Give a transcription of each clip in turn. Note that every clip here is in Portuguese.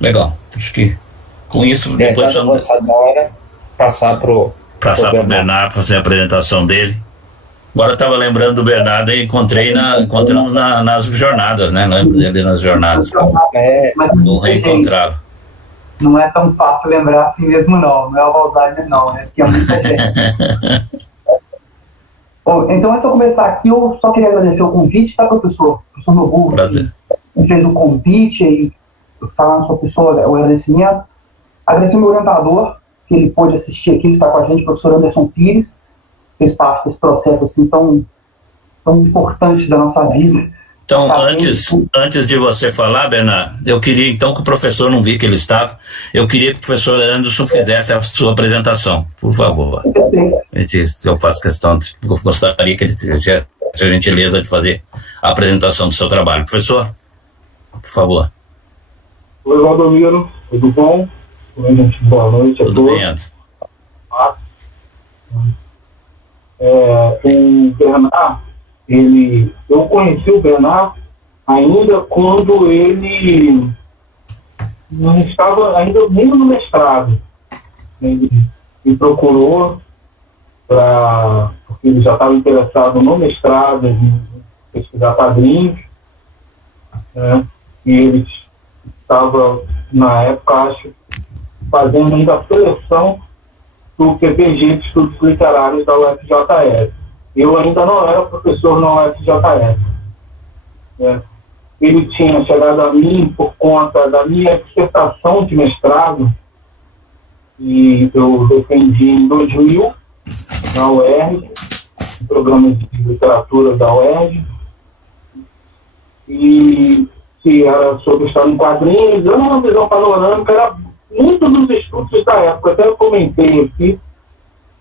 Legal, acho que com isso depois vamos passar para o Bernardo fazer a apresentação dele. Agora eu estava lembrando do Bernardo e encontramos nas jornadas, né? Lembro dele nas jornadas. Vou reencontrá-lo. Não é tão fácil lembrar assim mesmo, não. Não é o Alzheimer, não, né? Porque é muita gente. Bom, então, antes de eu começar aqui, eu só queria agradecer o convite, tá, professor? Professor Noguchi. Prazer. Que fez o convite e falar na sua pessoa o agradecimento. Agradecer o meu orientador, que ele pôde assistir aqui, ele está com a gente, o professor Anderson Pires, fez parte desse processo assim tão importante da nossa vida. Então, antes de você falar, Bernardo, eu queria então que o professor, não vi que ele estava, eu queria que o professor Anderson fizesse a sua apresentação, por favor. Eu faço questão, eu gostaria que ele tivesse a gentileza de fazer a apresentação do seu trabalho. Professor, por favor. Oi, Valdomiro, tudo bom? Boa noite a todos. Tudo bem, Anderson? O Bernardo, eu conheci o Bernardo ainda quando ele não estava ainda nem no mestrado. Ele me procurou porque ele já estava interessado no mestrado, em pesquisar quadrinhos, né? E ele estava, na época, acho, fazendo ainda a seleção do PPG de Estudos Literários da UFJF. Eu ainda não era professor na UFJF. Ele tinha chegado a mim por conta da minha dissertação de mestrado, e eu defendi em 2000, na UERJ, no programa de literatura da UERJ, e que era sobre história em quadrinhos, era uma visão panorâmica, era muito dos estudos da época. Até eu comentei aqui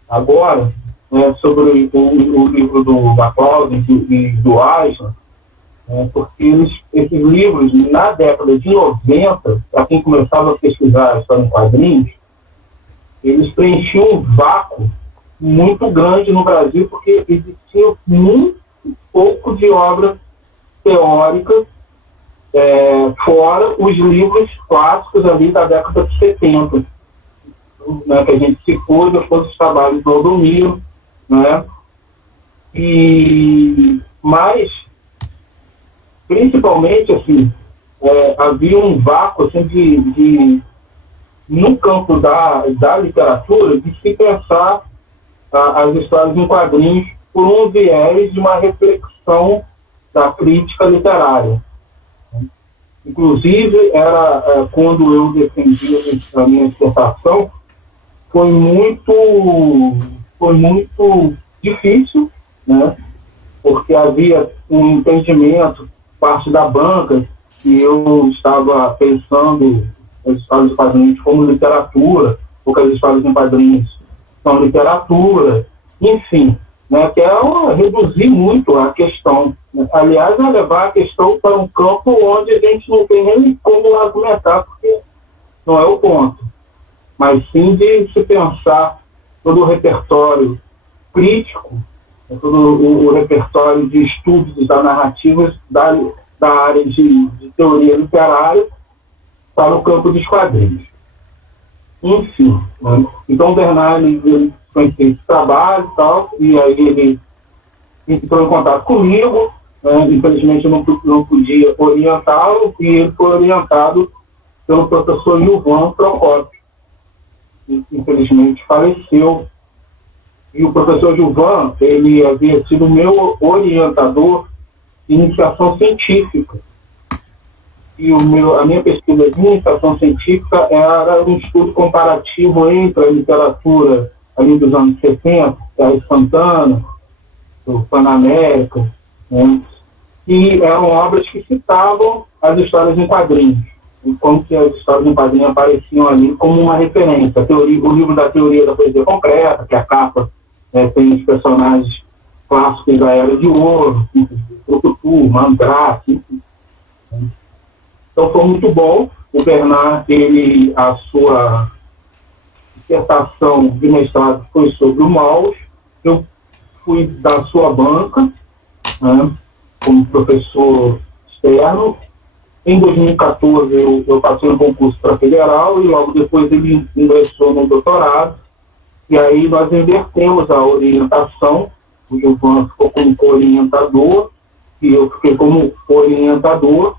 agora, né, sobre o livro do McCloud e do Eisner, porque esses livros, na década de 90, para quem começava a pesquisar a história em quadrinhos, eles preenchiam um vácuo muito grande no Brasil, porque existia muito pouco de obra teórica, fora os livros clássicos ali da década de 70, né, que a gente citou, depois dos trabalhos do Aldomiro, né? Mas, principalmente, assim, havia um vácuo assim, no campo da literatura, de se pensar as histórias em quadrinhos por um viés de uma reflexão da crítica literária. Inclusive, quando eu defendi a minha dissertação, foi muito difícil, né? Porque havia um entendimento, parte da banca, que eu estava pensando as histórias em quadrinhos como literatura, porque as histórias em quadrinhos são literatura, enfim, né? Que é reduzir muito a questão. Aliás, é levar a questão para um campo onde a gente não tem nem como argumentar, porque não é o ponto. Mas sim de se pensar todo o repertório crítico, todo o repertório de estudos da narrativa da área de teoria literária para o campo dos quadrinhos. Enfim, né? Então o Bernardo ele conhecia esse trabalho e tal, e aí ele entrou em contato comigo. Infelizmente eu não podia orientá-lo, e ele foi orientado pelo professor Ilvan Procópio, que infelizmente faleceu. E o professor Gilvan, ele havia sido meu orientador de iniciação científica. E a minha pesquisa de iniciação científica era um estudo comparativo entre a literatura ali dos anos 70, da Santana, do Panamérica, né? E eram obras que citavam as histórias em quadrinhos, e como que as histórias em quadrinhos apareciam ali como uma referência. O livro da teoria da poesia concreta, que a capa tem os personagens clássicos da Era de Ouro, Brucutu, Mandrake. Então foi muito bom. O Bernard, a sua dissertação de mestrado foi sobre o mouse. Eu fui da sua banca, né, como professor externo. Em 2014 eu passei no concurso para federal e logo depois ele ingressou no doutorado. E aí nós invertemos a orientação. O Gilvan ficou como orientador e eu fiquei como orientador.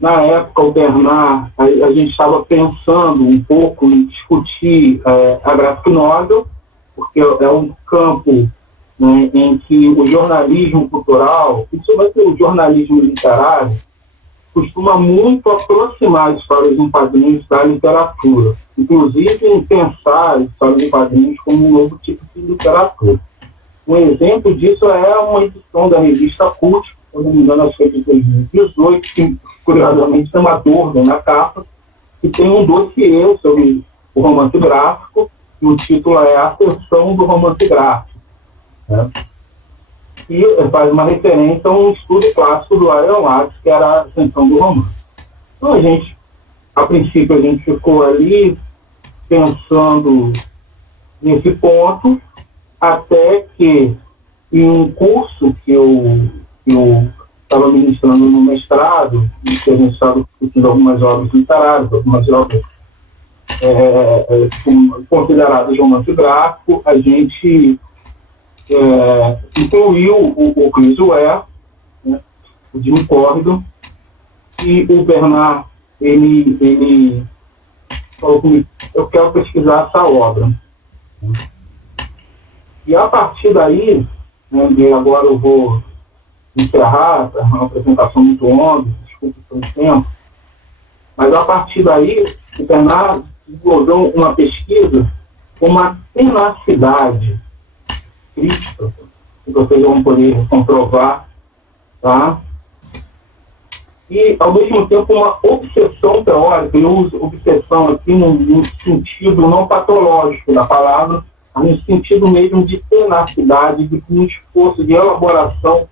Na época, o Bernard, a gente estava pensando um pouco em discutir a graphic novel, porque é um campo, né, em que o jornalismo cultural, principalmente o jornalismo literário, costuma muito aproximar histórias em quadrinhos da literatura, inclusive em pensar histórias em quadrinhos como um novo tipo de literatura. Um exemplo disso é uma edição da revista Cult, se não me engano, acho que é de 2018, que curiosamente tem uma Dorna na capa, que tem um dossiê sobre o romance gráfico, e o título é A Ascensão do Romance Gráfico. Né? E faz uma referência a um estudo clássico do Aaron Watts, que era a Ascensão do Romance. Então a princípio a gente ficou ali pensando nesse ponto, até que em um curso que eu estava ministrando no mestrado, e que a gente estava discutindo algumas obras literárias, algumas obras consideradas de romance gráfico, a gente incluiu o Chris Ware, né, o Jim Corridon, e o Bernard, ele falou comigo, eu quero pesquisar essa obra. E a partir daí, né, e agora eu vou encerrar, é uma apresentação muito longa, desculpe pelo tempo, mas a partir daí, o Bernard desenvolveu uma pesquisa com uma tenacidade crítica, que vocês vão poder comprovar, tá? E, ao mesmo tempo, uma obsessão teórica. Eu uso obsessão aqui no sentido não patológico da palavra, mas no sentido mesmo de tenacidade, de um esforço de elaboração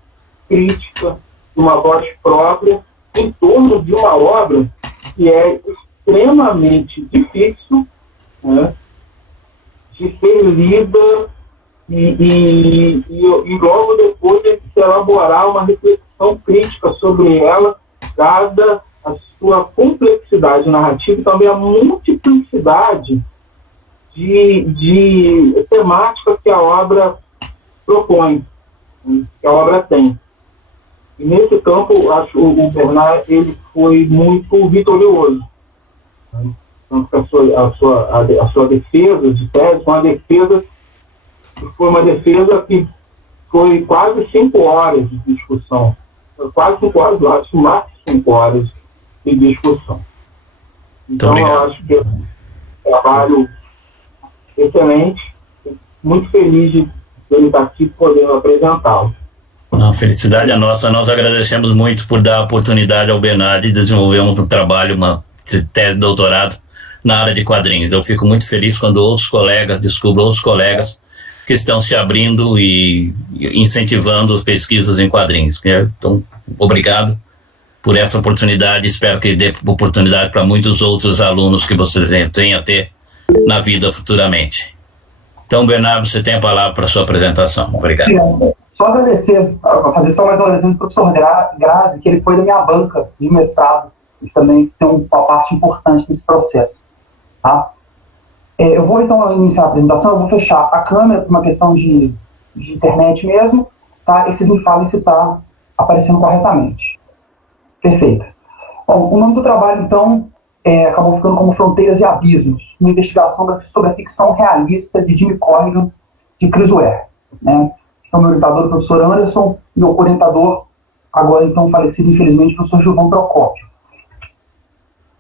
crítica, de uma voz própria, em torno de uma obra que é extremamente difícil, né, de ser lida e logo depois de se elaborar uma reflexão crítica sobre ela, dada a sua complexidade narrativa e também a multiplicidade de temática que a obra propõe, que a obra tem. E nesse campo, acho que o Bernard ele foi muito vitorioso. Tanto que a sua defesa de tese foi uma defesa que foi quase 5 horas de discussão. Quase 5 horas, eu acho que mais de 5 horas de discussão. Então, eu acho que é um trabalho excelente, muito feliz de ele estar aqui podendo apresentá-lo. A felicidade é nossa. Nós agradecemos muito por dar a oportunidade ao Bernard de desenvolver um trabalho, uma tese de doutorado na área de quadrinhos. Eu fico muito feliz quando outros colegas, descubro outros colegas que estão se abrindo e incentivando as pesquisas em quadrinhos. Então, obrigado por essa oportunidade. Espero que dê oportunidade para muitos outros alunos que você tenha a ter na vida futuramente. Então, Bernardo, você tem a palavra para a sua apresentação. Obrigado. Só agradecer, fazer só mais um agradecimento ao professor Grazi, que ele foi da minha banca de mestrado e também tem uma parte importante nesse processo. Tá? Eu vou então iniciar a apresentação, eu vou fechar a câmera por uma questão de internet mesmo, tá? E vocês me falem se está aparecendo corretamente. Perfeito. Bom, o nome do trabalho, então, acabou ficando como Fronteiras e Abismos, uma investigação sobre a ficção realista de Jim Corrigan, de Chris Ware, né? Então, meu orientador, o professor Anderson, e meu orientador, agora então falecido, infelizmente, o professor Gilvan Procópio.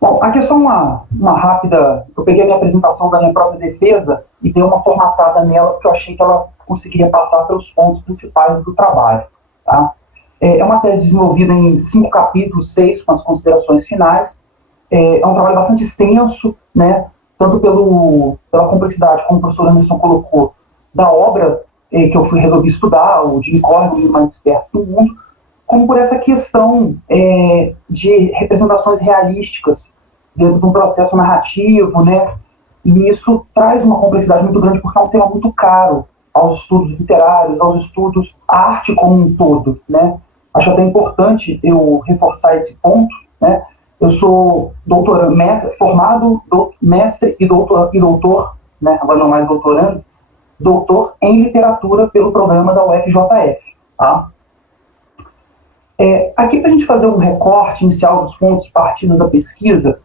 Bom, aqui é só uma rápida... Eu peguei a minha apresentação da minha própria defesa e dei uma formatada nela, porque eu achei que ela conseguiria passar pelos pontos principais do trabalho. Tá? É uma tese desenvolvida em 5 capítulos, 6 com as considerações finais. É um trabalho bastante extenso, né? Tanto pela complexidade, como o professor Anderson colocou, da obra que eu resolvi estudar, o Jimmy Corrigan, o Menino Mais Esperto do Mundo, como por essa questão de representações realísticas dentro de um processo narrativo, né? E isso traz uma complexidade muito grande porque é um tema muito caro aos estudos literários, aos estudos, à arte como um todo, né? Acho até importante eu reforçar esse ponto, né? Eu sou formado, mestre e doutor, né? Agora não mais doutorando, doutor em literatura pelo programa da UFJF, tá? Aqui, para a gente fazer um recorte inicial dos pontos partidos da pesquisa,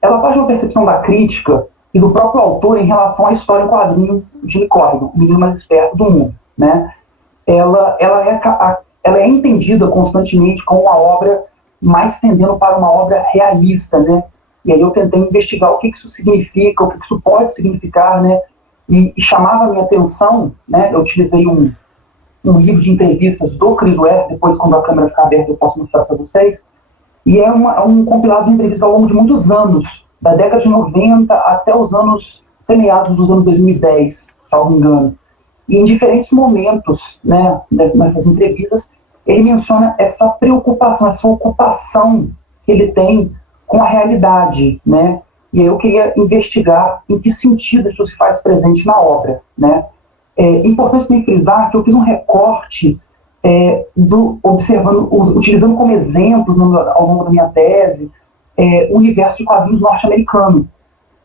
ela parte de uma percepção da crítica e do próprio autor em relação à história em quadrinho de Jimmy Corrigan, o Menino Mais Esperto do Mundo, né? Ela é entendida constantemente como uma obra mais tendendo para uma obra realista, né? E aí eu tentei investigar o que isso significa, o que isso pode significar, né? E chamava a minha atenção, né? Eu utilizei um livro de entrevistas do Chris Ware, depois quando a câmera ficar aberta eu posso mostrar para vocês, e é um compilado de entrevistas ao longo de muitos anos, da década de 90 até os anos, até meados dos anos 2010, salvo engano. E em diferentes momentos, né, nessas entrevistas, ele menciona essa preocupação, essa ocupação que ele tem com a realidade, né? E aí eu queria investigar em que sentido isso se faz presente na obra, né? É importante também frisar que eu fiz um recorte utilizando como exemplos ao longo da minha tese o universo de quadrinhos norte-americano,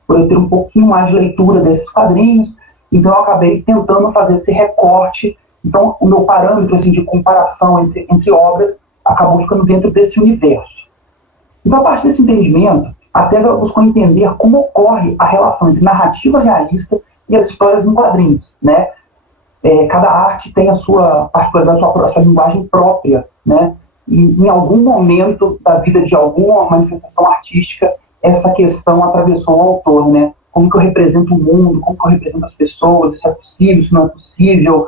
por eu ter um pouquinho mais de leitura desses quadrinhos, então eu acabei tentando fazer esse recorte. Então o meu parâmetro assim, de comparação entre obras acabou ficando dentro desse universo. Então, a partir desse entendimento, a tese buscou entender como ocorre a relação entre narrativa realista e as histórias em quadrinhos, né? Cada arte tem a sua particularidade, a sua linguagem própria, né? E em algum momento da vida de alguma manifestação artística, essa questão atravessou o autor, né? Como que eu represento o mundo, como que eu represento as pessoas, isso é possível, isso não é possível.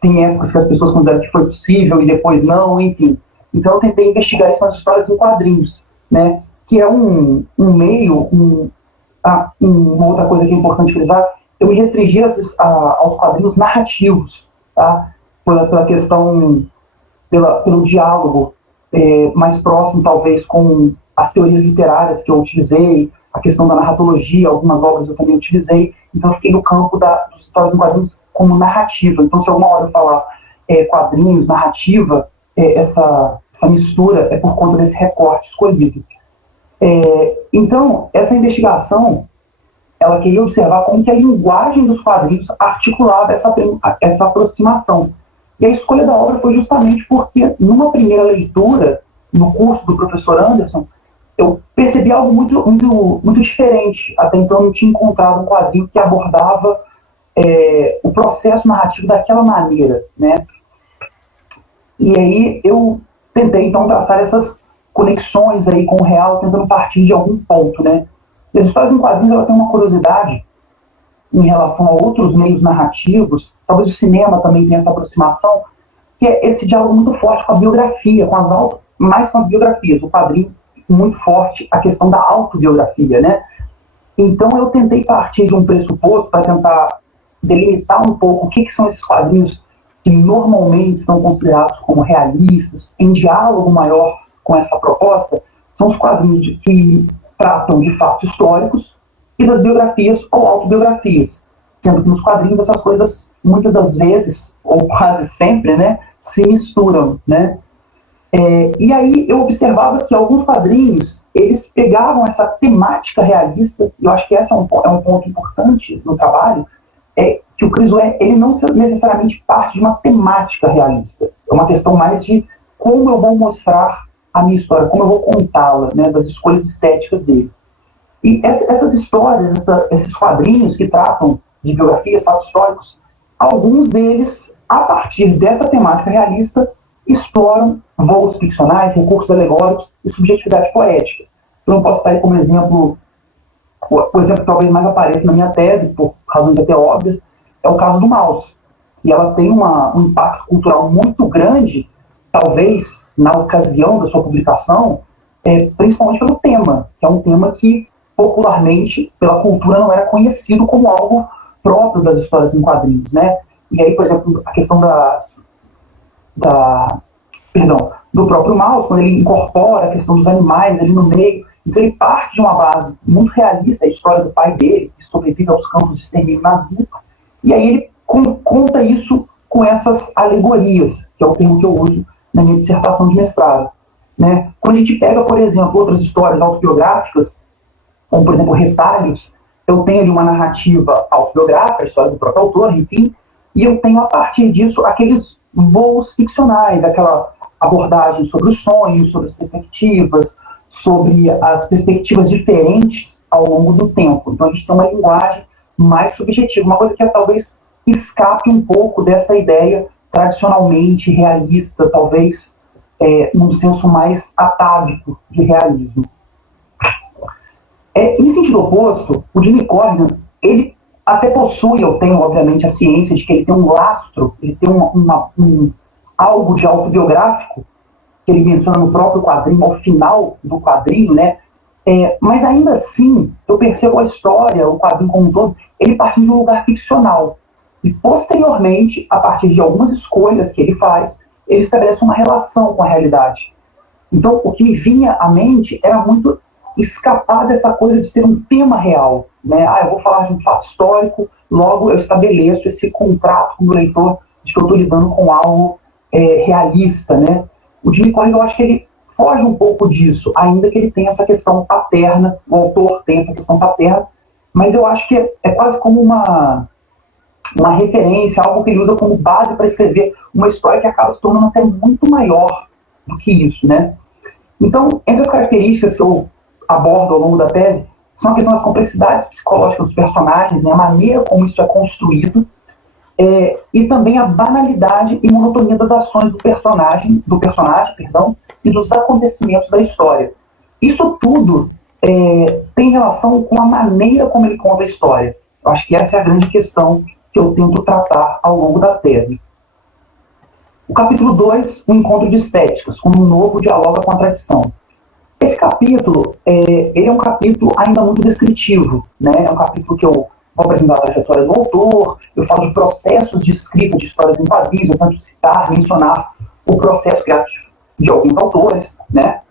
Tem épocas que as pessoas consideram que foi possível e depois não, enfim. Então eu tentei investigar isso nas histórias em quadrinhos, né? Que é um meio, uma outra coisa que é importante frisar, eu me restringi aos quadrinhos narrativos, tá? Pela questão, pelo diálogo mais próximo, talvez, com as teorias literárias que eu utilizei, a questão da narratologia, algumas obras eu também utilizei, então eu fiquei no campo dos histórias em quadrinhos como narrativa. Então, se alguma hora eu falar quadrinhos, narrativa, essa mistura é por conta desse recorte escolhido. Então, essa investigação, ela queria observar como que a linguagem dos quadrinhos articulava essa aproximação. E a escolha da obra foi justamente porque, numa primeira leitura, no curso do professor Anderson, eu percebi algo muito, muito, muito diferente. Até então eu não tinha encontrado um quadrinho que abordava o processo narrativo daquela maneira, né? E aí eu tentei, então, traçar essas conexões aí com o real, tentando partir de algum ponto, né? E as histórias em quadrinhos, ela tem uma curiosidade em relação a outros meios narrativos, talvez o cinema também tenha essa aproximação, que é esse diálogo muito forte com a biografia, mais com as biografias. O quadrinho, muito forte, a questão da autobiografia, né? Então eu tentei partir de um pressuposto para tentar delimitar um pouco o que são esses quadrinhos que normalmente são considerados como realistas, em diálogo maior com essa proposta, são os quadrinhos que tratam de fatos históricos e das biografias ou autobiografias, sendo que nos quadrinhos essas coisas, muitas das vezes, ou quase sempre, né, se misturam, né? E aí eu observava que alguns quadrinhos, eles pegavam essa temática realista, e eu acho que esse é um ponto importante no trabalho, que o Chris Ware, ele não necessariamente parte de uma temática realista, é uma questão mais de como eu vou mostrar a minha história, como eu vou contá-la, né, das escolhas estéticas dele. E essas histórias, esses quadrinhos que tratam de biografias, fatos históricos, alguns deles, a partir dessa temática realista, exploram voos ficcionais, recursos alegóricos e subjetividade poética. Eu não posso estar aí como exemplo, o exemplo que talvez mais apareça na minha tese, por razões até óbvias, é o caso do Maus. E ela tem um impacto cultural muito grande, talvez na ocasião da sua publicação, principalmente pelo tema, que é um tema que popularmente, pela cultura, não era conhecido como algo próprio das histórias em quadrinhos, né? E aí, por exemplo, a questão do próprio Maus, quando ele incorpora a questão dos animais ali no meio. Então ele parte de uma base muito realista, a história do pai dele, que sobrevive aos campos de extermínio nazista, e aí ele conta isso com essas alegorias, que é o termo que eu uso na minha dissertação de mestrado. Né? Quando a gente pega, por exemplo, outras histórias autobiográficas, como, por exemplo, Retalhos, eu tenho ali uma narrativa autobiográfica, a história do próprio autor, enfim, e eu tenho, a partir disso, aqueles voos ficcionais, aquela abordagem sobre os sonhos, sobre as perspectivas, sobre as perspectivas diferentes ao longo do tempo. Então a gente tem uma linguagem mais subjetiva, uma coisa que talvez escape um pouco dessa ideia tradicionalmente realista, talvez num senso mais atávico de realismo. Em sentido oposto, o Jimmy Corrigan, ele até possui, eu tenho obviamente a ciência de que ele tem um lastro, ele tem algo de autobiográfico, que ele menciona no próprio quadrinho, ao final do quadrinho, né? Mas ainda assim, eu percebo a história, o quadrinho como um todo, ele parte de um lugar ficcional. E posteriormente, a partir de algumas escolhas que ele faz, ele estabelece uma relação com a realidade. Então, o que me vinha à mente era muito escapar dessa coisa de ser um tema real. Né? Eu vou falar de um fato histórico, logo eu estabeleço esse contrato com o leitor de que eu estou lidando com algo realista, né? O Jimmy Corrigan, eu acho que ele foge um pouco disso, ainda que ele tenha essa questão paterna, o autor tem essa questão paterna, mas eu acho que é quase como uma referência, algo que ele usa como base para escrever uma história que acaba se tornando até muito maior do que isso, né? Então, entre as características que eu abordo ao longo da tese, são a questão das complexidades psicológicas dos personagens, né? A maneira como isso é construído, e também a banalidade e monotonia das ações do personagem, e dos acontecimentos da história. Isso tudo tem relação com a maneira como ele conta a história. Eu acho que essa é a grande questão que eu tento tratar ao longo da tese. O capítulo 2, o encontro de estéticas, como um novo dialoga com a tradição. Esse capítulo, ele é um capítulo ainda muito descritivo, né? É um capítulo que eu vou apresentar a trajetória do autor, eu falo de processos de escrita de histórias em quadrinhos, eu tento citar, mencionar o processo criativo de alguns autores, né?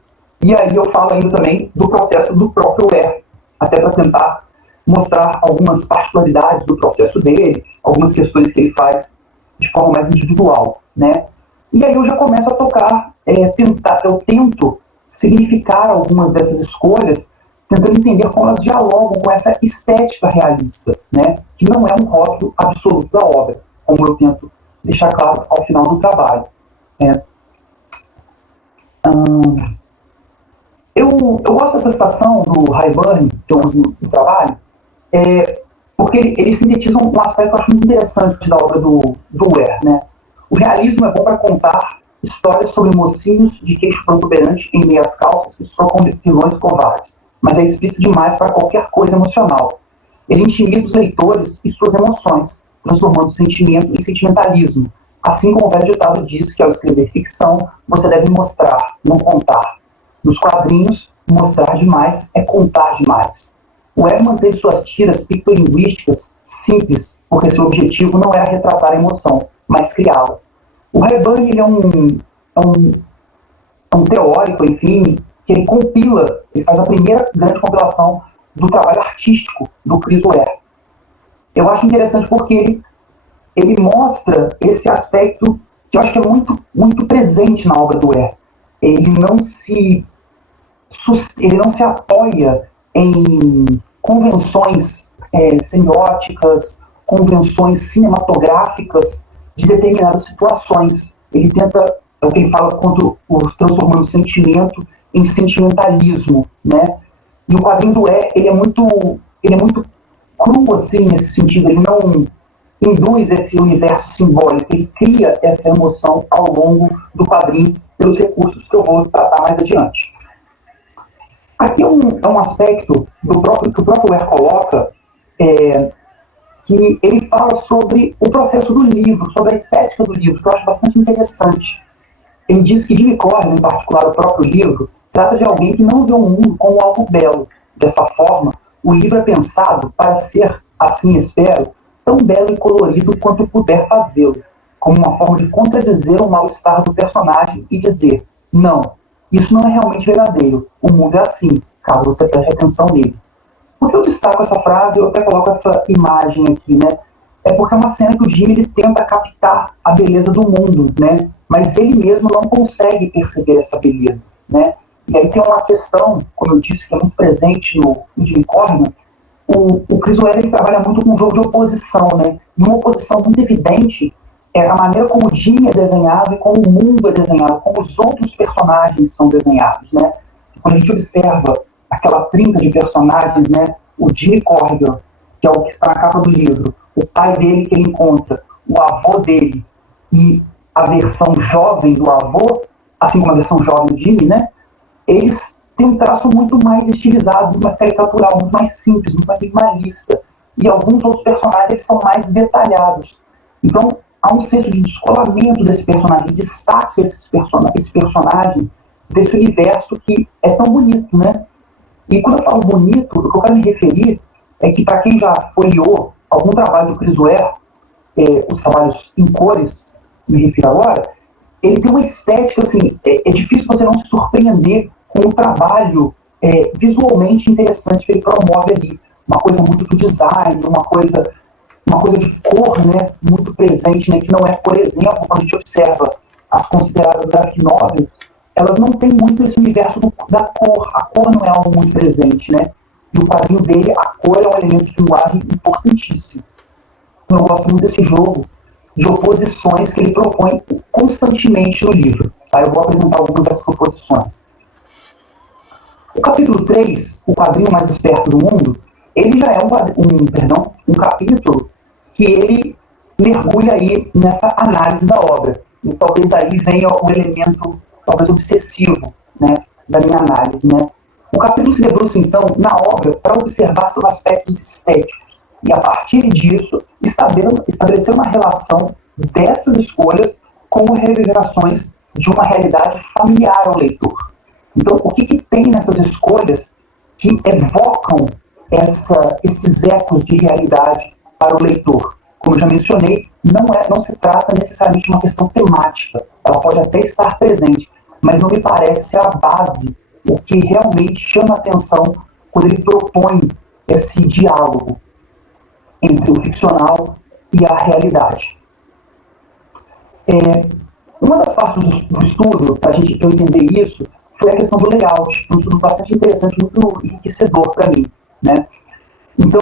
E aí eu falo ainda também do processo do próprio Ware, até para tentar mostrar algumas particularidades do processo dele, algumas questões que ele faz de forma mais individual, né? E aí eu já começo a tocar, eu tento significar algumas dessas escolhas, tentando entender como elas dialogam com essa estética realista, né? Que não é um rótulo absoluto da obra, como eu tento deixar claro ao final do trabalho. Eu gosto dessa citação do Rayburn, que eu uso no trabalho, porque ele sintetiza um aspecto que eu acho muito interessante da obra do Ware, né? O realismo é bom para contar histórias sobre mocinhos de queixo protuberante em meias calças que socam vilões covardes, mas é explícito demais para qualquer coisa emocional. Ele intimida os leitores e suas emoções, transformando sentimento em sentimentalismo, assim como o velho ditado diz que ao escrever ficção, você deve mostrar, não contar. Nos quadrinhos, mostrar demais é contar demais. O Ware manteve suas tiras pictolinguísticas simples, porque seu objetivo não era retratar a emoção, mas criá-las. O Rayburn, ele é um teórico, enfim, que ele compila, ele faz a primeira grande compilação do trabalho artístico do Chris Ware. Eu acho interessante porque ele mostra esse aspecto que eu acho que é muito, muito presente na obra do Ware. Ele não se apoia em convenções semióticas, convenções cinematográficas de determinadas situações. Ele tenta, é o que ele fala, transformando o sentimento em sentimentalismo, né? E o quadrinho do ele é muito cru, assim, nesse sentido. Ele não induz esse universo simbólico, ele cria essa emoção ao longo do quadrinho pelos recursos que eu vou tratar mais adiante. Aqui é um aspecto que o próprio Ware coloca, que ele fala sobre o processo do livro, sobre a estética do livro, que eu acho bastante interessante. Ele diz que Jimmy Corrigan, em particular o próprio livro, trata de alguém que não vê o mundo como algo belo. Dessa forma, o livro é pensado para ser, assim espero, tão belo e colorido quanto puder fazê-lo, como uma forma de contradizer o mal-estar do personagem e dizer, não, isso não é realmente verdadeiro, o mundo é assim, caso você preste atenção nele. Por que eu destaco essa frase, eu até coloco essa imagem aqui, né? É porque é uma cena que o Jimmy ele tenta captar a beleza do mundo, né? Mas ele mesmo não consegue perceber essa beleza, né? E aí tem uma questão, como eu disse, que é muito presente no Jimmy Corrigan. O Chris Ware ele trabalha muito com um jogo de oposição, né? E uma oposição muito evidente é a maneira como o Jimmy é desenhado e como o mundo é desenhado, como os outros personagens são desenhados, né? Quando a gente observa aquela trinca de personagens, né? O Jimmy Corrigan, que é o que está na capa do livro, o pai dele que ele encontra, o avô dele e a versão jovem do avô, assim como a versão jovem do Jimmy, né? Eles têm um traço muito mais estilizado, muito mais caricatural, muito mais simples, muito mais minimalista. E alguns outros personagens eles são mais detalhados. Então, há um senso de descolamento desse personagem, destaca esse personagem desse universo que é tão bonito, né? E quando eu falo bonito, o que eu quero me referir é que, para quem já folheou algum trabalho do Chris Ware, os trabalhos em cores, me refiro agora, ele tem uma estética, assim, é difícil você não se surpreender com o trabalho visualmente interessante que ele promove ali. Uma coisa muito do design, uma coisa de cor, né, muito presente, né, que não é, por exemplo, quando a gente observa as consideradas graphic novels, elas não têm muito esse universo da cor. A cor não é algo muito presente, né? E o quadrinho dele, a cor é um elemento de linguagem importantíssimo. Eu gosto muito desse jogo de oposições que ele propõe constantemente no livro. Tá? Eu vou apresentar algumas dessas oposições. O capítulo 3, o quadrinho mais esperto do mundo, ele já é um capítulo que ele mergulha aí nessa análise da obra. E talvez aí venha o elemento talvez obsessivo, né, da minha análise, né. O capítulo se debruça, então, na obra para observar seus aspectos estéticos e, a partir disso, estabelecer uma relação dessas escolhas com as reverberações de uma realidade familiar ao leitor. Então, o que tem nessas escolhas que evocam esses ecos de realidade para o leitor? Como eu já mencionei, não se trata necessariamente de uma questão temática. Ela pode até estar presente, mas não me parece ser a base, o que realmente chama a atenção quando ele propõe esse diálogo entre o ficcional e a realidade. Uma das partes do estudo, para eu entender isso, foi a questão do layout, um estudo bastante interessante, muito enriquecedor para mim, né? Então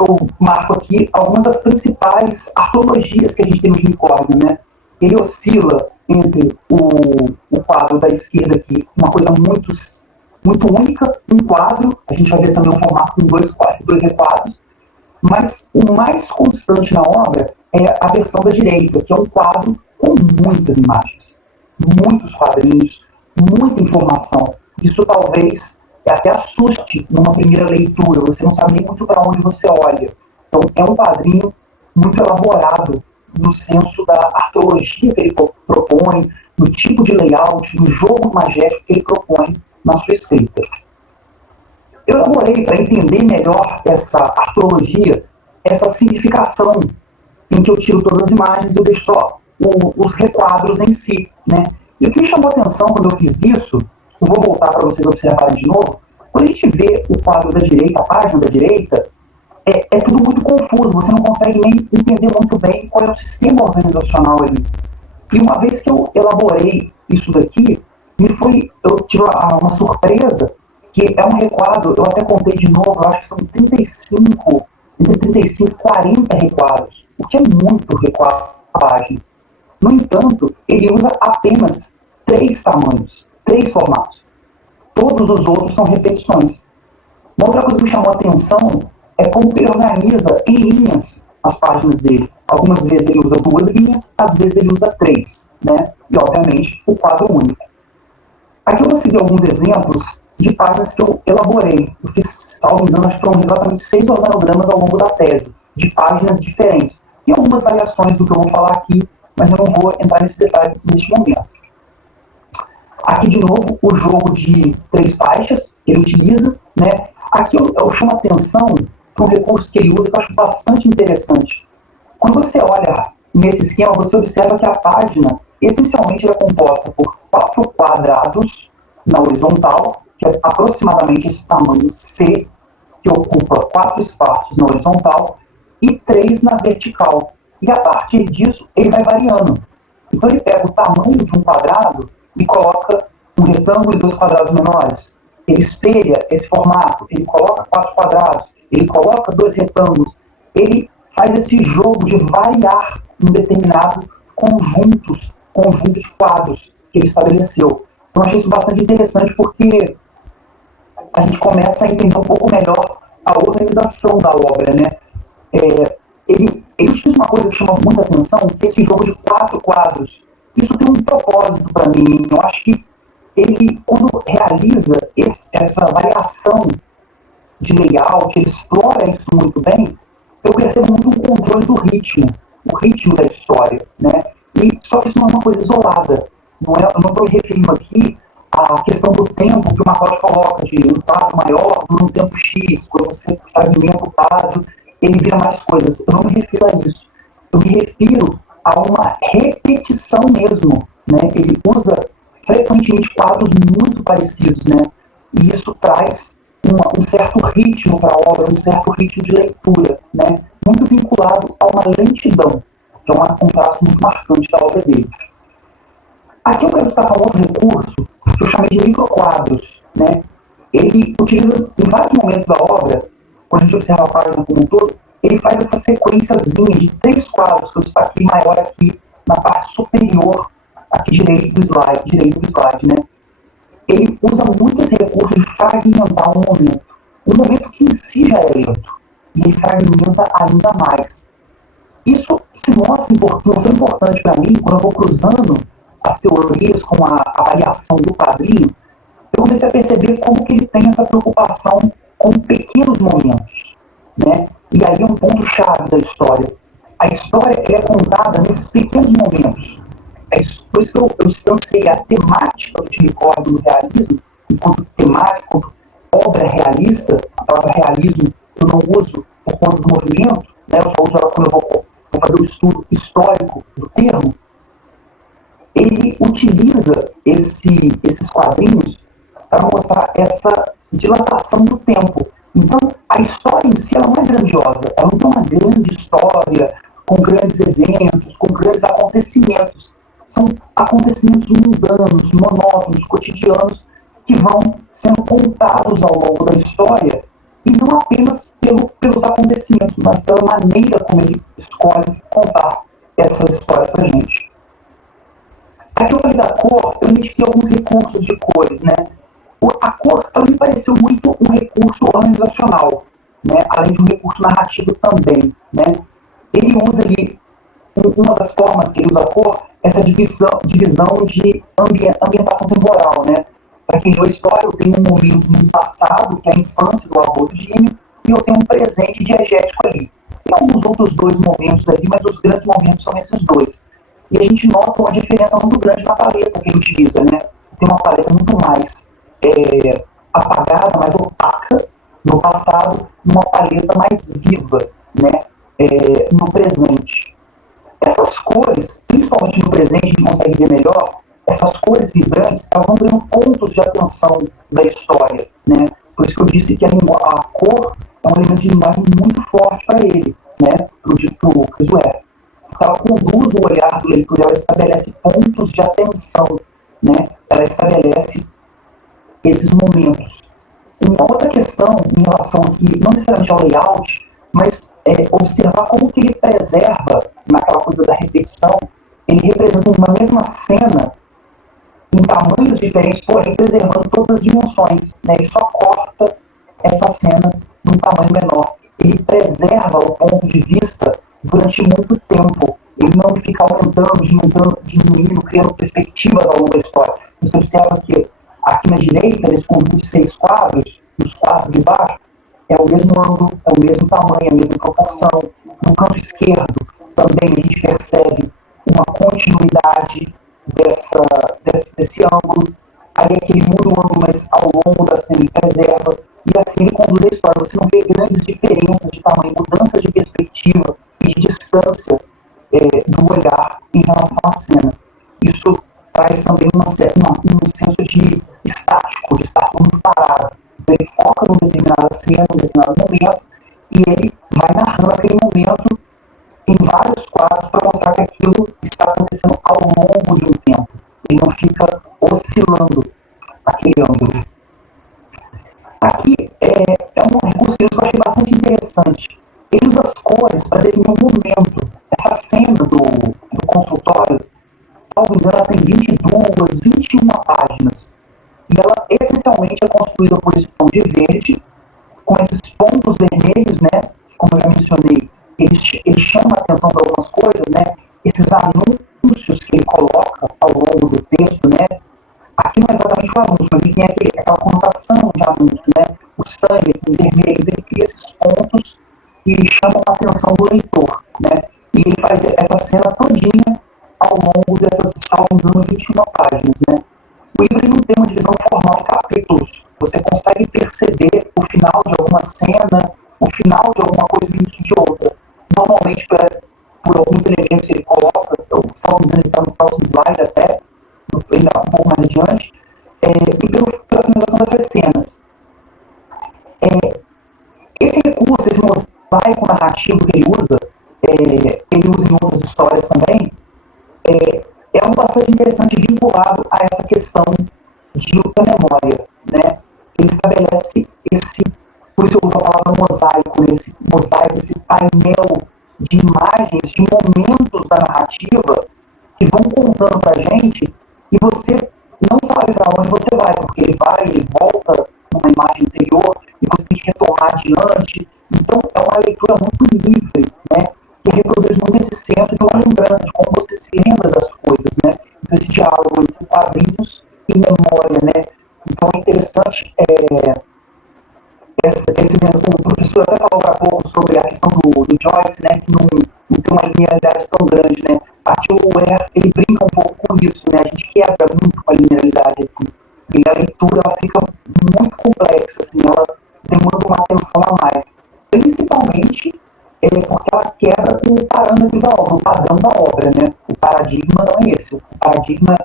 eu marco aqui algumas das principais artologias que a gente tem no Jimmy Corrigan, né? Ele oscila entre o quadro da esquerda aqui, uma coisa muito, muito única, um quadro, a gente vai ver também um formato com dois requadros, mas o mais constante na obra é a versão da direita, que é um quadro com muitas imagens, muitos quadrinhos, muita informação. Isso talvez até assuste numa primeira leitura, você não sabe nem muito para onde você olha. Então é um quadrinho muito elaborado no senso da artologia que ele propõe, no tipo de layout, no jogo imagético que ele propõe na sua escrita. Eu elaborei para entender melhor essa artologia, essa significação em que eu tiro todas as imagens e eu deixo só os requadros em si, né? E o que me chamou a atenção quando eu fiz isso, eu vou voltar para vocês observarem de novo, quando a gente vê o quadro da direita, a página da direita, é tudo muito confuso, você não consegue nem entender muito bem qual é o sistema organizacional ali. E uma vez que eu elaborei isso daqui, eu tive uma surpresa, que é um requadro, eu até contei de novo, eu acho que são entre 35 e 40 requadros, o que é muito requadro na página. No entanto, ele usa apenas 3 tamanhos, 3 formatos. Todos os outros são repetições. Uma outra coisa que me chamou a atenção é como ele organiza em linhas as páginas dele. Algumas vezes ele usa 2 linhas, às vezes ele usa 3, né? E, obviamente, o quadro único. Aqui eu vou seguir alguns exemplos de páginas que eu elaborei. Eu fiz, salvo engano, acho que foram exatamente 6 organogramas ao longo da tese, de páginas diferentes. E algumas variações do que eu vou falar aqui, mas eu não vou entrar nesse detalhe neste momento. Aqui, de novo, o jogo de 3 faixas que ele utiliza, né? Aqui eu chamo a atenção um recurso que ele usa que eu acho bastante interessante. Quando você olha nesse esquema, você observa que a página, essencialmente, é composta por 4 quadrados na horizontal, que é aproximadamente esse tamanho C, que ocupa 4 espaços na horizontal, e 3 na vertical. E a partir disso, ele vai variando. Então ele pega o tamanho de um quadrado e coloca um retângulo e 2 quadrados menores. Ele espelha esse formato, ele coloca 4 quadrados, ele coloca 2 retângulos. Ele faz esse jogo de variar um determinado conjunto de quadros que ele estabeleceu. Então eu achei isso bastante interessante porque a gente começa a entender um pouco melhor a organização da obra, né? Ele utiliza uma coisa que chama muita atenção, que é esse jogo de 4 quadros. Isso tem um propósito para mim. Eu acho que ele, quando realiza essa variação de layout, ele explora isso muito bem, eu percebo muito um controle do ritmo, o ritmo da história, né? E só que isso não é uma coisa isolada. Eu não estou me referindo aqui à questão do tempo que o Macaulay coloca, de um quadro maior por um tempo X, quando você fragmenta o quadro, ele vira mais coisas. Eu não me refiro a isso. Eu me refiro a uma repetição mesmo, né? Ele usa frequentemente quadros muito parecidos, né? E isso traz um certo ritmo para a obra, um certo ritmo de leitura, né? Muito vinculado a uma lentidão, que é um traço muito marcante da obra dele. Aqui eu quero destacar um outro recurso que eu chamei de microquadros, né? Ele utiliza em vários momentos da obra, quando a gente observa a página como um todo, ele faz essa sequenciazinha de 3 quadros que eu destaquei maior aqui na parte superior, aqui direito do slide, né? Ele usa muito esse recurso de fragmentar um momento que em si já é lento, e ele fragmenta ainda mais. Isso se mostra importante para mim quando eu vou cruzando as teorias com a variação do quadrinho. Eu comecei a perceber como que ele tem essa preocupação com pequenos momentos, né? E aí é um ponto-chave da história. A história é contada nesses pequenos momentos. Por isso que eu distanciei a temática do Tim Corbe no realismo, enquanto temática, enquanto obra realista. A palavra realismo eu não uso por conta do movimento, né? Eu só uso ela quando eu vou fazer o estudo histórico do termo. Ele utiliza esses quadrinhos para mostrar essa dilatação do tempo. Então, a história em si ela não é grandiosa, ela não tem uma grande história, com grandes eventos, com grandes acontecimentos. São acontecimentos mundanos, monótonos, cotidianos, que vão sendo contados ao longo da história, e não apenas pelos acontecimentos, mas pela maneira como ele escolhe contar essas histórias para a gente. Aqui eu falei da cor, eu identifiquei alguns recursos de cores, né? A cor, ela me pareceu muito um recurso organizacional, né? Além de um recurso narrativo também, né? Ele usa ali, uma das formas que ele usa a cor, essa divisão de ambientação temporal, né? Para quem leu a história, eu tenho um momento no passado, que é a infância do avô do Jimmy, e eu tenho um presente diegético ali. Tem alguns outros 2 momentos ali, mas os grandes momentos são esses 2. E a gente nota uma diferença muito grande na paleta que ele utiliza, né? Tem uma paleta muito mais apagada, mais opaca no passado, e uma paleta mais viva, né? No presente. Essas cores, principalmente no presente, a gente consegue ver melhor, essas cores vibrantes, elas vão ganhando pontos de atenção da história, né? Por isso que eu disse que a cor é um elemento de linguagem muito forte para ele, né? Para o Chris Ware. Ela conduz o olhar do leitor, ela estabelece pontos de atenção, né? Ela estabelece esses momentos. Uma outra questão em relação aqui, não necessariamente ao layout, mas observar como que ele preserva, naquela coisa da repetição, ele representa uma mesma cena em tamanhos diferentes, porém preservando todas as dimensões, né? Ele só corta essa cena num tamanho menor. Ele preserva o ponto de vista durante muito tempo. Ele não fica aumentando, diminuindo, criando perspectivas ao longo da história. Você observa que aqui na direita, nesse conjunto de 6 quadros, os 4 de baixo, é o mesmo ângulo, é o mesmo tamanho, a mesma proporção. No canto esquerdo, também a gente percebe uma continuidade desse ângulo. Aí aqui ele muda o ângulo, mas ao longo da cena ele preserva. E assim ele conduz a história. Você não vê grandes diferenças de tamanho, mudanças de perspectiva e de distância do olhar em relação à cena. Isso traz também um senso de estático, de estar muito parado. Então, ele foca numa determinada cena, num determinado momento, e ele vai narrando aquele momento em vários quadros para mostrar que aquilo está acontecendo ao longo de um tempo. Ele não fica oscilando aquele ângulo. Aqui é um recurso que eu achei bastante interessante. Ele usa as cores para definir um momento. Essa cena do consultório, salvo engano, ela tem 22, 21 páginas. E ela essencialmente é construída por esse tom de verde, com esses pontos vermelhos, né? Como eu já mencionei, ele chama a atenção para algumas coisas, né? Esses anúncios que ele coloca ao longo do texto, né? Aqui não é exatamente o anúncio, mas ele tem aquela conotação de anúncio, né? O sangue, o vermelho, ele cria esses pontos que chamam a atenção do leitor, né? E ele faz essa cena todinha ao longo dessas, salvo engano, 21 páginas, né? O livro não tem uma divisão formal de capítulos. Você consegue perceber o final de alguma cena, o final de alguma coisa no início de outra. Normalmente, por alguns elementos que ele coloca, salvo engano, ele está no próximo slide até, ainda um pouco mais adiante, e pela finalização dessas cenas. Esse recurso, esse mosaico narrativo que ele usa em outras histórias também, é algo bastante interessante vinculado a essa questão da memória, né? Ele estabelece por isso eu uso a palavra mosaico, esse painel de imagens, de momentos da narrativa que vão contando pra gente e você não sabe para onde você vai, porque ele volta numa imagem anterior e você tem que retornar adiante. Então é uma leitura muito livre, né? Que reproduz muito esse senso de uma lembrança, de como você se lembra das coisas, né? Então, esse diálogo entre quadrinhos e memória, né? Então, é interessante, como o professor até falou há pouco sobre a questão do Joyce, né? Que não tem uma linearidade tão grande, né? Aqui o Ware, ele brinca um pouco com isso, né? A gente quebra muito com a linearidade aqui. E a leitura, ela fica muito complexa, assim, ela demanda uma atenção a mais. Principalmente porque ela quebra o parâmetro da obra, o padrão da obra, né? O paradigma não é esse. O paradigma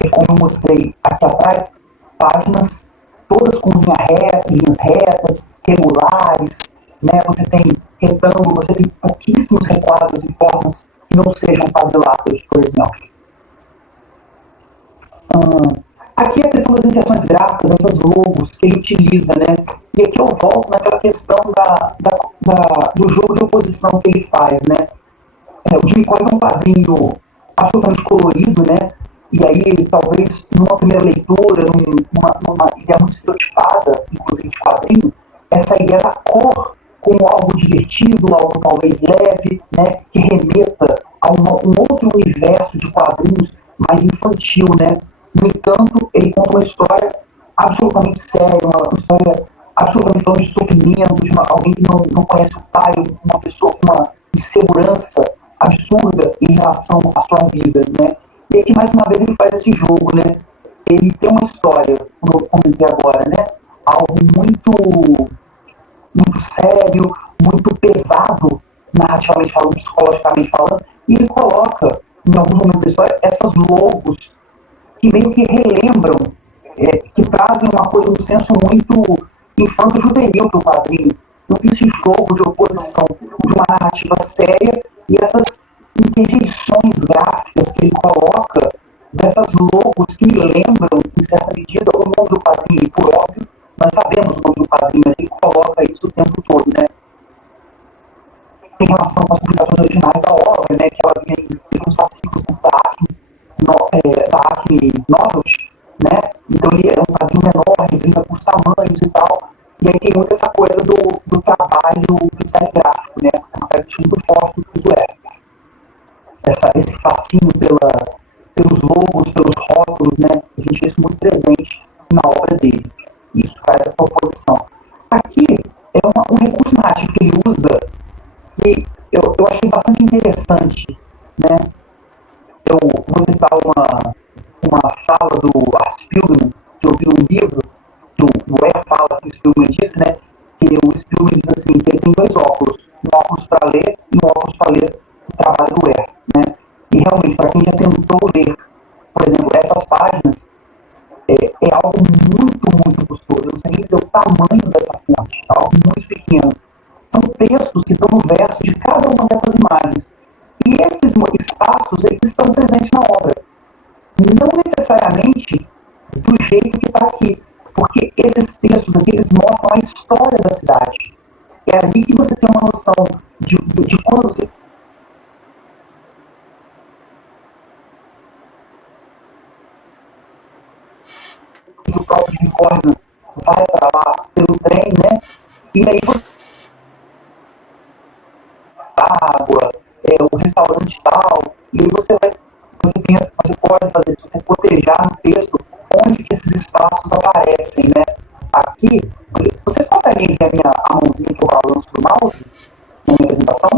é, como eu mostrei aqui atrás, páginas todas com linhas retas, regulares, né? Você tem retângulo, você tem pouquíssimos requadros e formas que não sejam quadriláteros, por exemplo. Aqui a questão das inserções gráficas, essas logos que ele utiliza, né? E aqui eu volto naquela questão do jogo de oposição que ele faz, né? O Jimmy Corey é um quadrinho absolutamente colorido, né? E aí, talvez, numa primeira leitura, numa ideia muito estereotipada, inclusive de quadrinho, essa ideia da cor como algo divertido, algo talvez leve, né? Que remeta a um outro universo de quadrinhos mais infantil, né? No entanto, ele conta uma história absolutamente séria, uma história absolutamente falando de sofrimento, de alguém que não conhece o pai, uma pessoa com uma insegurança absurda em relação à sua vida, né? E aqui, mais uma vez, ele faz esse jogo, né? Ele tem uma história, como eu comentei agora, né? Algo muito sério, muito pesado, narrativamente falando, psicologicamente falando, e ele coloca, em alguns momentos da história, essas logos que meio que relembram, que trazem uma coisa, um senso muito infanto-juvenil para o quadrinho. Então, esse jogo de oposição de uma narrativa séria e essas interjeições gráficas que ele coloca, dessas logos que lembram, em certa medida, o nome do quadrinho. E, por óbvio, nós sabemos o nome do quadrinho, mas ele coloca isso o tempo todo, né? Em relação com as publicações originais da obra, né? Que ela vem nos fascículos da Acme Novels, né? Então ele é um quadrinho menor, ele brinca com os tamanhos e tal. E aí tem muito essa coisa do trabalho do design gráfico, né? É uma característica muito forte do Ware. Esse fascínio pelos logos, pelos rótulos, né? A gente vê isso muito presente na obra dele. Isso faz essa oposição. Aqui é um recurso narrativo que ele usa que eu achei bastante interessante, né? Eu vou citar uma fala do Art Spiegelman, que eu vi um livro, que o Ware fala que o Spiegelman disse, né? filmes assim, que ele tem dois óculos, um óculos para ler e um óculos para ler o trabalho do Ware, né? E realmente, para quem já tentou ler, por exemplo, essas páginas, é algo muito custoso. Eu não sei nem dizer o tamanho dessa fonte, é algo muito pequeno. São textos que estão no verso de cada uma dessas imagens. E esses espaços, eles estão presentes na obra. Não necessariamente do jeito que está aqui, porque esses textos aqui, eles mostram a história da cidade. É ali que você tem uma noção de quando você... o próprio unicórnio vai para lá pelo trem, né? E aí você... água, o restaurante tal, e aí você pode fazer, você cotejar no texto onde que esses espaços aparecem, né? Aqui, vocês conseguem ver a mãozinha que eu balanço do mouse na minha apresentação?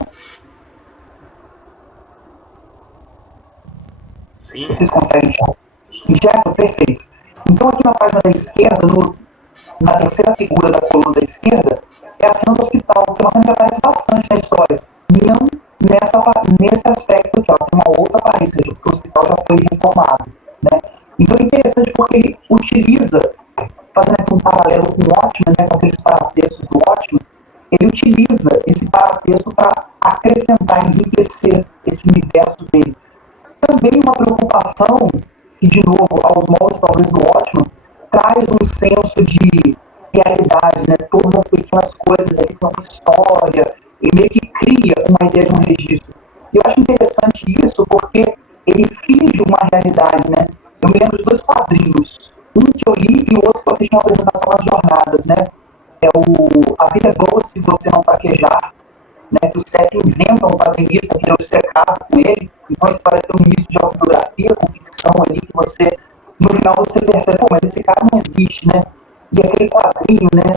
Sim. Vocês conseguem enxergar? Perfeito. Então aqui na página da esquerda, na terceira figura da coluna da esquerda, é a cena do hospital, que é uma cena que aparece bastante na história. Não nesse aspecto aqui, tem uma outra aparência, porque o hospital já foi reformado, né? Então é interessante porque ele utiliza, fazendo aqui um paralelo com o Watchmen, né, com aqueles paratextos do Watchmen, ele utiliza esse paratexto para acrescentar, enriquecer esse universo dele. Também uma preocupação, que de novo, aos moldes talvez do Watchmen, traz um senso de realidade, né? Todas as pequenas coisas ali com uma história, e meio que cria uma ideia de um registro. Eu acho interessante isso porque ele finge uma realidade, né? Eu me lembro de dois quadrinhos, um que eu li e o outro que eu assisti uma apresentação nas jornadas, né? É o A Vida é Boa Se Você Não Fraquejar, né? Que o Seth inventa um quadrinista que é obcecado com ele, então a história tem um misto de autobiografia com ficção ali, que você, no final você percebe, pô, mas esse cara não existe, né? E aquele quadrinho, né?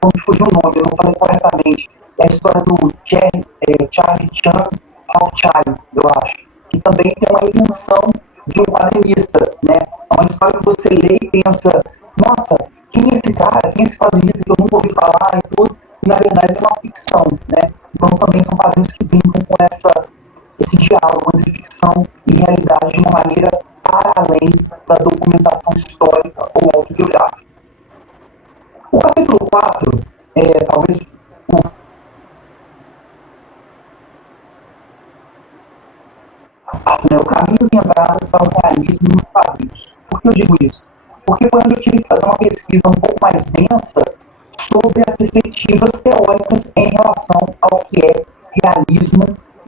Como me fugiu o nome, eu não falei corretamente, é a história do Charlie Chan Rothschild, eu acho, que também tem uma invenção de um quadrinista, né? É uma história que você lê e pensa, nossa, quem é esse cara? Quem é esse quadrinista que eu nunca ouvi falar e tudo? E na verdade é uma ficção, né? Então também são quadrinhos que brincam com esse diálogo entre ficção e realidade de uma maneira para além da documentação histórica ou autobiográfica. O capítulo 4 talvez o caminho e entradas para o realismo nos quadrinhos. Por que eu digo isso? Porque foi onde eu tive que fazer uma pesquisa um pouco mais densa sobre as perspectivas teóricas em relação ao que é realismo,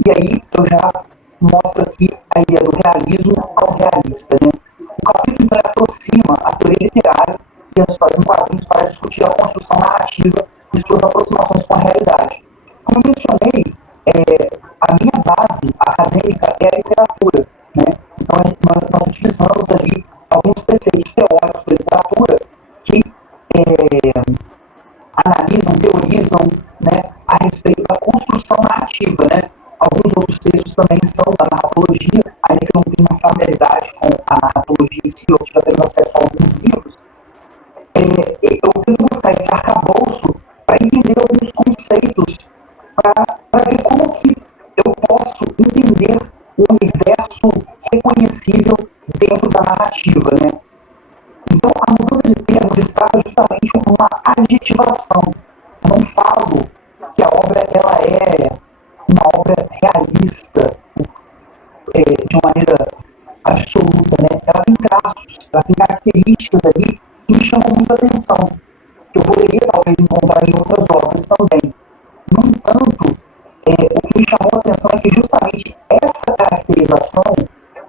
e aí eu já mostro aqui a ideia do realismo ao realista, né? O capítulo aproxima a teoria literária e as histórias em quadrinhos para discutir a construção narrativa e suas aproximações com a realidade. Como eu mencionei, a minha base acadêmica é a literatura, né? Então nós utilizamos ali alguns preceitos teóricos da literatura que analisam, teorizam, né, a respeito da construção narrativa, né? Alguns outros textos também são da narratologia, ainda que eu não tenha uma familiaridade com a narratologia em si, eu tive apenas acesso a alguns livros. Eu tento buscar esse arcabouço para entender alguns conceitos, para ver como que eu posso entender o universo reconhecível dentro da narrativa, né? Então, a mudança de termo destaca justamente uma adjetivação. Eu não falo que a obra ela é uma obra realista de uma maneira absoluta, né? Ela tem traços, ela tem características ali que me chamam muita atenção, que eu poderia talvez encontrar em outras obras também. No entanto, o que me chamou a atenção é que justamente essa caracterização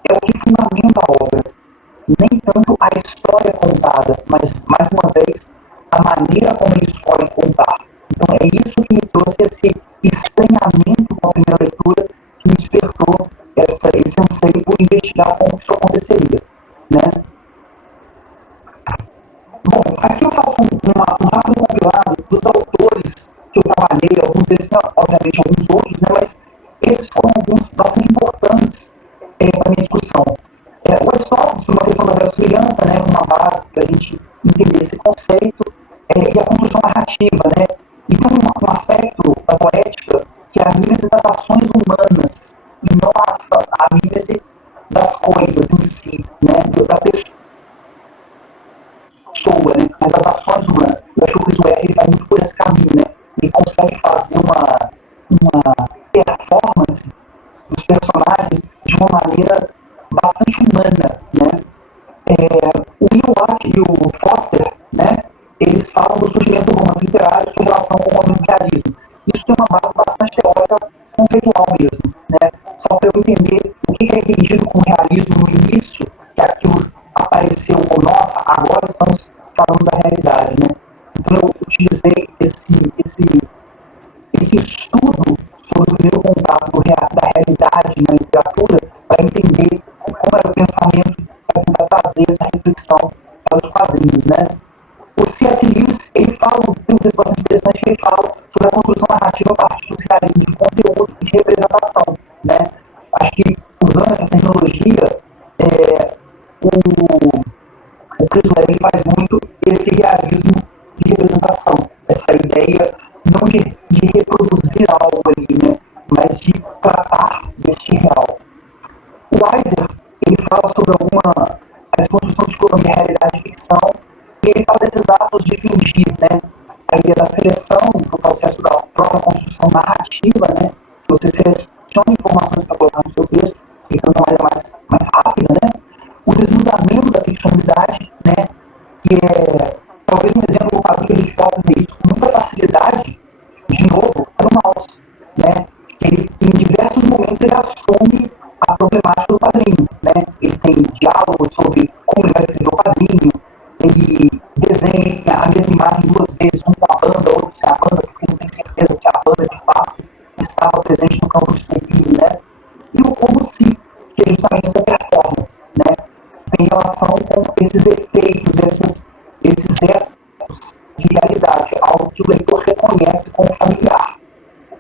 é o que fundamenta a obra. Nem tanto a história contada, mas, mais uma vez, a maneira como ele escolhe contar. Então, é isso que me trouxe esse estranhamento com a primeira leitura, que me despertou esse anseio por investigar como isso aconteceria, né? Bom, aqui eu faço um rápido compilado dos autores que eu trabalhei, alguns deles, obviamente, alguns outros, né? Mas esses foram alguns bastante importantes para a minha discussão. O Aristóteles, por uma questão da verossimilhança, né, uma base para a gente entender esse conceito, e a construção narrativa, né, e por a mímese das coisas em si, né, da pessoa, né, mas das ações humanas. Eu acho que o Chris Ware ele vai muito por esse caminho, né? Ele consegue fazer uma performance dos personagens de uma maneira bastante humana, né? O Neil Watt e o Foster, né, eles falam do surgimento do romance literário em relação ao realismo. Isso tem uma base bastante teórica, conceitual mesmo, né? Só para eu entender o que é entendido como realismo no início, que aquilo apareceu como nossa, agora estamos falando da realidade, né? Então eu utilizei esse estudo sobre o primeiro contato da realidade na literatura para entender como era o pensamento, para tentar trazer essa reflexão para os quadrinhos, né? O C.S. Lewis, ele fala, tem um texto bastante interessante, ele fala sobre a construção narrativa a partir dos realismos de conteúdo e de representação, né? Acho que, usando essa terminologia, o Chris Ware faz muito esse realismo de representação, essa ideia não de reproduzir algo ali, né, mas de tratar deste real. O Weiser, ele fala sobre a desconstrução de dicotomia realidade e ficção, e ele fala desses atos de fingir, né, a ideia da seleção, do processo da própria construção narrativa, né, que você seleciona informações para colocar no seu texto, ficando de uma maneira mais rápida, né, o desnudamento da ficcionalidade, né, que é talvez um exemplo que a gente possa ver isso com muita facilidade, de novo, é no Maus, né? Ele, em diversos momentos, ele assume a problemática do quadrinho, né? Ele tem diálogos sobre como ele vai escrever o quadrinho, ele desenha a mesma imagem duas vezes, um com a banda, outro sem a banda, porque não tem certeza se a banda, de fato, estava presente no campo de escrever, né? E o como se, que é justamente essa performance, né? Em relação com esses efeitos, esses ecos de realidade, algo que o leitor reconhece como familiar.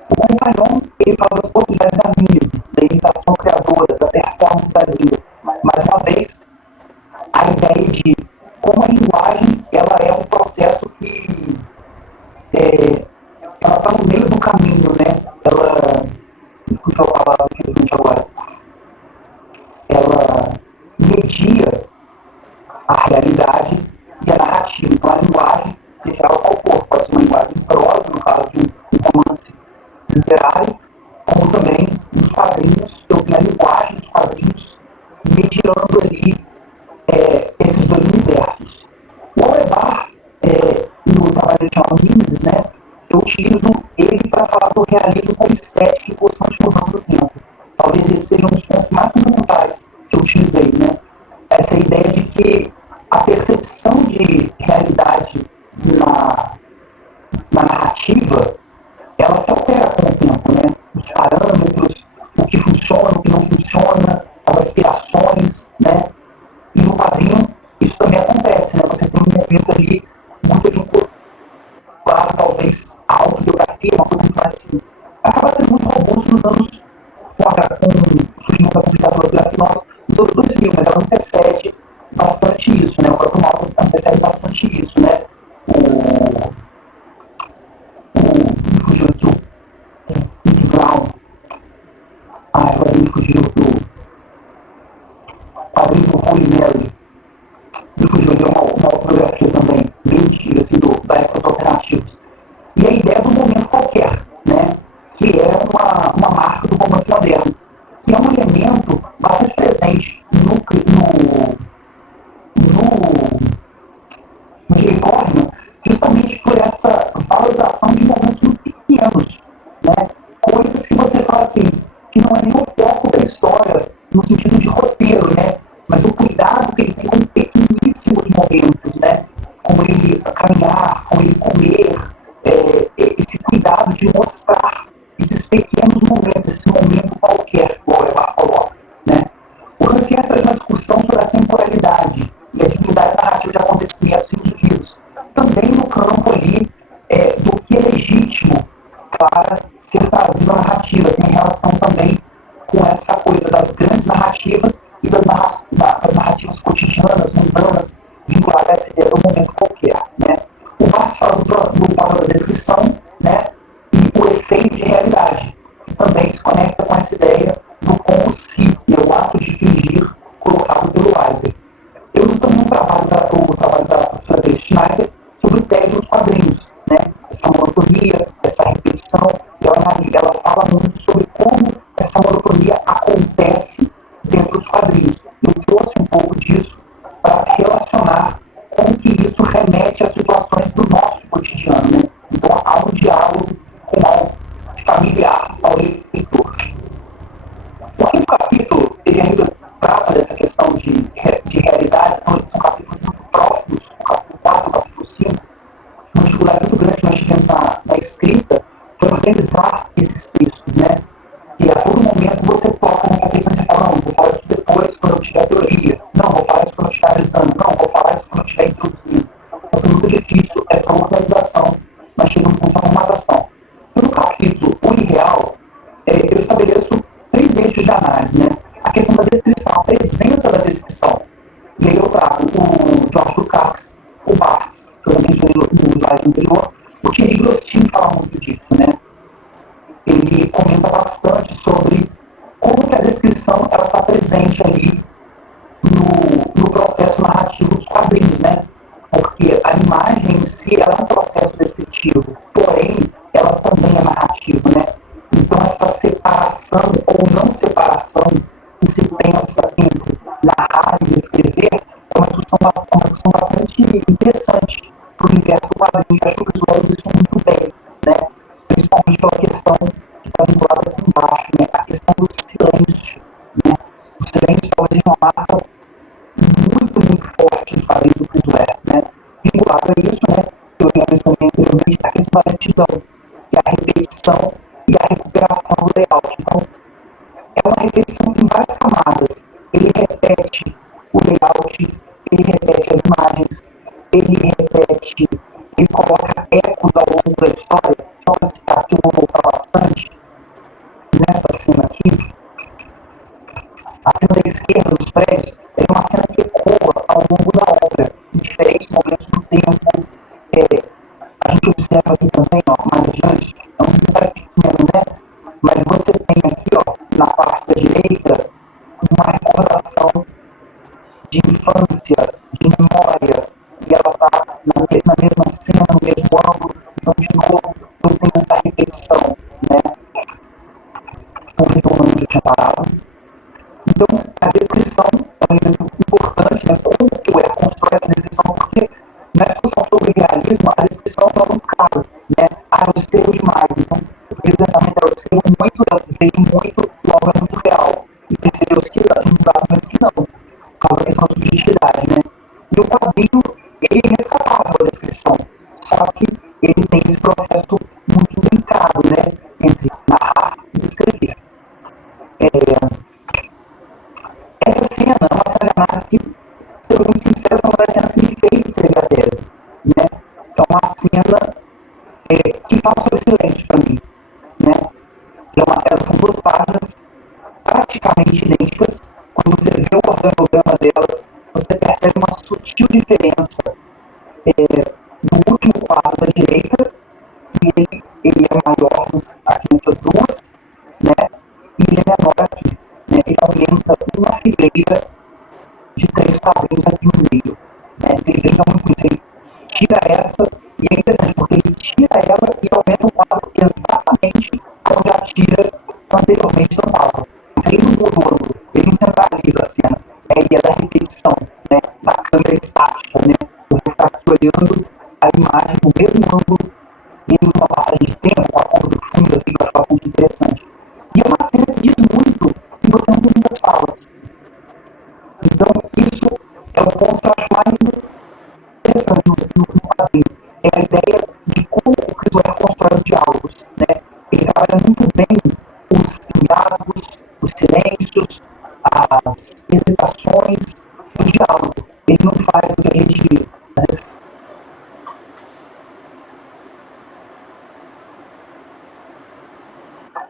O Compagnon, ele fala das possibilidades da mímese, da imitação criadora, da performance da língua. Mais uma vez, a ideia de como a linguagem ela é um processo que ela está no meio do caminho, né? Ela, fugiu a palavra que agora, ela media a realidade e a narrativa. Então a linguagem, seja ela qual for, pode ser uma linguagem em prosa, no caso de um romance literário, como também nos quadrinhos, eu tenho a linguagem dos quadrinhos mediando ali esses dois universos. O Auerbach, no trabalho de chamado Mimesis, né, eu utilizo ele para falar do realismo como estética e constante mudança do tempo. Talvez esse seja um dos pontos mais fundamentais que eu utilizei, né? Essa ideia de que a percepção de realidade na narrativa, ela se altera com o tempo, né? Os parâmetros, o que funciona, o que não funciona, as aspirações, né? E no quadrinho isso também acontece, né? Você tem um momento ali muito vinculado, talvez, à autobiografia, uma coisa muito mais assim. Acaba sendo muito robusto nos anos com o surgimento da publicação das nos outros 2000, mas ela antecede bastante isso, né? O próprio Malta antecede bastante isso, né? Me fugiu aqui o Nick Brown. Agora me fugiu do quadrinho do Holy Mary. Me fugiu de uma autobiografia também, bem antiga, assim, da época alternativos. E a ideia do momento qualquer, né? Que é uma marca do romance moderno, que é um elemento bastante presente no Jay Corman, justamente por essa valorização de momentos muito pequenos, né? Coisas que você fala assim, que não é nem o foco da história, no sentido de roteiro, né? Mas o cuidado que ele tem com pequeníssimos momentos, né? Como ele caminhar, como ele comer, esse cuidado de mostrar esses pequenos momentos, esse momento qualquer, como o Eva coloca, né? O Rancière traz uma discussão sobre a temporalidade e a dignidade narrativa de acontecimentos indivíduos, também no campo ali do que é legítimo para ser trazido à narrativa. Tem relação também com essa coisa das grandes narrativas e das narrativas cotidianas, mundanas, vinculadas a essa ideia do momento qualquer, né? O Barthes fala do papel da descrição, né? E o efeito de realidade, que também se conecta com essa ideia do como se fantasia acontece dentro dos quadrinhos. Eu trouxe um pouco disso para relacionar como que isso remete a situações do nosso cotidiano, né? Então há um diálogo com algo familiar ao leitor. O quinto capítulo, ele ainda trata dessa questão de realidade, então são capítulos muito próximos, o capítulo 4 e o capítulo 5. Uma dificuldade muito grande que nós tivemos na escrita foi organizar esses textos, né? E a todo momento você toca nessa questão e você fala, não, vou falar isso depois quando eu tiver teoria, não, vou falar isso quando eu estiver analisando, não, vou falar isso quando eu estiver introduzindo. Então foi muito difícil essa organização, mas chegamos com essa formatação. E no capítulo O Irreal, eu estabeleço 3 eixos de análise, né? A questão da descrição, a presença da descrição. E aí eu trago o George Lukács, o Barthes, que eu já mencionei no slide anterior, o Thierry Grostin fala muito disso, né? Ele comenta bastante sobre como que a descrição está presente ali no processo narrativo dos quadrinhos, né? Porque a imagem em si ela é um processo descritivo, porém ela também é narrativa, né? Então essa separação ou não separação que se pensa entre narrar e descrever é uma discussão bastante interessante para o universo do quadrinho. Acho que o visual isso muito bem, né? Principalmente pela questão que está vinculada aqui embaixo, né? A questão do silêncio, né? O silêncio talvez uma marca muito forte nos quadrinhos do Chris Ware, né? Vinculado a isso, né? Eu já mencionei anteriormente a questão da lentidão, e a repetição e a recuperação do layout. Então, é uma repetição em várias camadas. Ele repete o layout, ele repete as imagens, ele coloca ecos ao longo da história. Só para citar aqui, eu vou voltar bastante nessa cena aqui. A cena da esquerda dos prédios é uma cena que ecoa ao longo da obra, em diferentes momentos do tempo. A gente observa aqui também, ó, mais adiante, é um detalhe pequeno, né? Mas você tem aqui, ó, na parte da direita, uma recordação de infância, de memória, e ela está na mesma cena, no mesmo ângulo. Então, de novo, eu tenho essa repetição, né? Por retornando, eu tinha parado. Então, a descrição é um elemento importante, né? Como que o Ware constrói essa descrição, porque na discussão sobre realismo, a descrição é muito clara, né? Eu escrevo demais, então, o primeiro pensamento é eu escrevo muito, eu vejo muito, logo é muito real. E percebeu-se que em um dado momento que não, por causa da questão da subjetividade, né? E o quadrinho, ele é resgatava a descrição, só que ele tem esse processo muito delicado, né? Entre narrar e descrever. Essa cena é uma cena de análise que, sendo muito sincero, é uma das cenas que me fez escrever a tese, né? É uma cena que fala sobre silêncio para mim, né? Elas são 2 páginas praticamente idênticas. Quando você vê o organograma delas, você percebe uma sutil diferença no último quadro da direita, e ele é maior aqui nessas 2, né? E ele é menor aqui, né? Ele aumenta uma fileira de 3 quadrinhos aqui no meio, né? Ele veja muito isso, ele tira essa, e é interessante porque ele tira ela e aumenta o quadro exatamente como já tira anteriormente no quadro. Então ele não muda o ângulo, ele não centraliza a cena, é a ideia da repetição, né? Da câmera estática, né? Eu vou ficar aqui olhando a imagem no mesmo ângulo, tendo uma passagem de tempo, com a cor do fundo, que eu acho bastante interessante. E é uma cena que diz muito, e você não tem muitas falas. Então, isso é o ponto que eu acho mais interessante no quadrinho. É a ideia de como o Chris Ware constrói os diálogos, né? Ele trabalha muito bem os engasgos, os silêncios, as hesitações, o diálogo. Ele não faz o que a gente,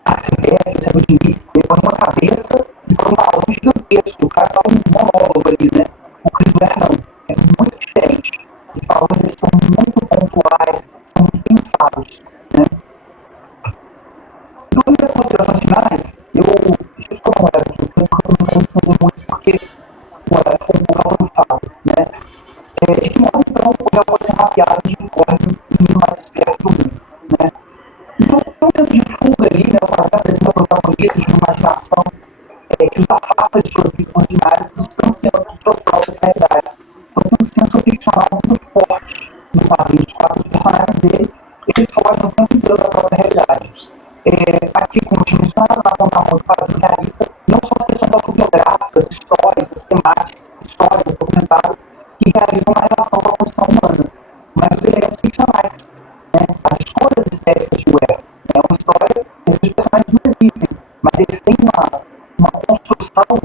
às vezes, você não divide, ele põe uma cabeça e põe um balão gigantesco. O cara dá um monólogo ali, né? O Chris Ware não. É muito diferente. Os balões eles são muito pontuais, são muito pensados, né? Então, nas considerações finais, deixa eu só uma olhada aqui, porque eu não quero entender muito, porque o horário ficou um pouco avançado, né? De que modo, então, o réu pode ser mapeado de unicórnio e menino mais esperto do mundo, né? Então, tem um senso de fuga ali, né? O quadrinho apresenta protagonistas de uma imaginação que os afasta de suas vidas ordinárias, distanciando de suas próprias realidades. Então tem um senso ficcional muito forte no quadrinho. Os personagens dele, eles fogem o tempo inteiro da própria realidade. Aqui, como eu tinha mencionado, na contramão do quadrinho realista, não são as questões autobiográficas, históricas, temáticas, históricas, documentárias, que realizam uma relação com a condição humana, mas os elementos ficcionais, né? As escolhas estéticas de Ware. É uma história, esses personagens não existem, mas eles têm uma construção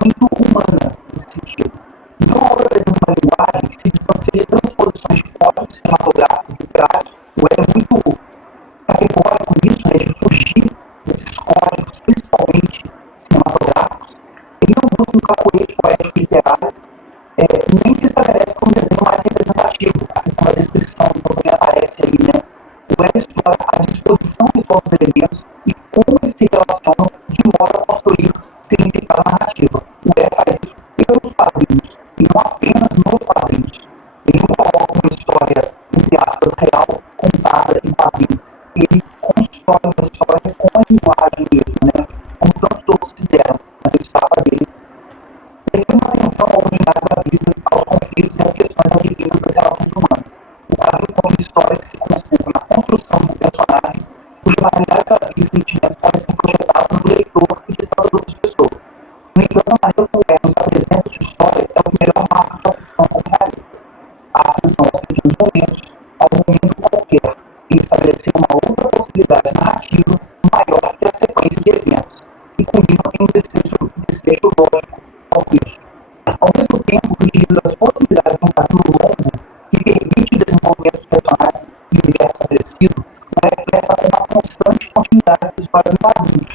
muito humana nesse sentido. Então, a obra apresenta uma linguagem que se distancia de transposições de códigos cinematográficos literários. O Ware é muito categórico nisso, né, de fugir desses códigos, principalmente cinematográficos. Ele não busca um capoete poético literário, nem se estabelece como um desenho mais representativo. A questão da descrição também aparece ali, né? O Ware explora a disposição visual dos elementos e como eles se relacionam de modo a construir significado narrativo. O Ware faz isso pelos quadrinhos e não apenas nos quadrinhos. Ele não coloca uma história, entre aspas, real, contada em quadrinhos. Ele constrói uma história com a linguagem mesmo, né? Como tantos outros fizeram na etapa dele. Esse é uma atenção ao ordinário da vida, aos conflitos e às questões adivinhas das relações humanas. O quadrinho conta uma história que se concentra na construção do personagem, cuja variedade de sentimentos podem ser projetados no leitor e de tantas outras pessoas. No entanto, a maneira como o nos apresenta sua história é o que melhor marca sua ficção como realista. A atenção aos pequenos momentos, ao momento qualquer, em estabelecer uma outra possibilidade narrativa maior que a sequência de eventos, e culmina em um desfecho lógico ao texto. Ao mesmo tempo que utiliza as possibilidades de um caminho longo que permite o desenvolvimento dos personagens e universo estabelecido, o reflete com uma constante continuidade dos vários quadrinhos.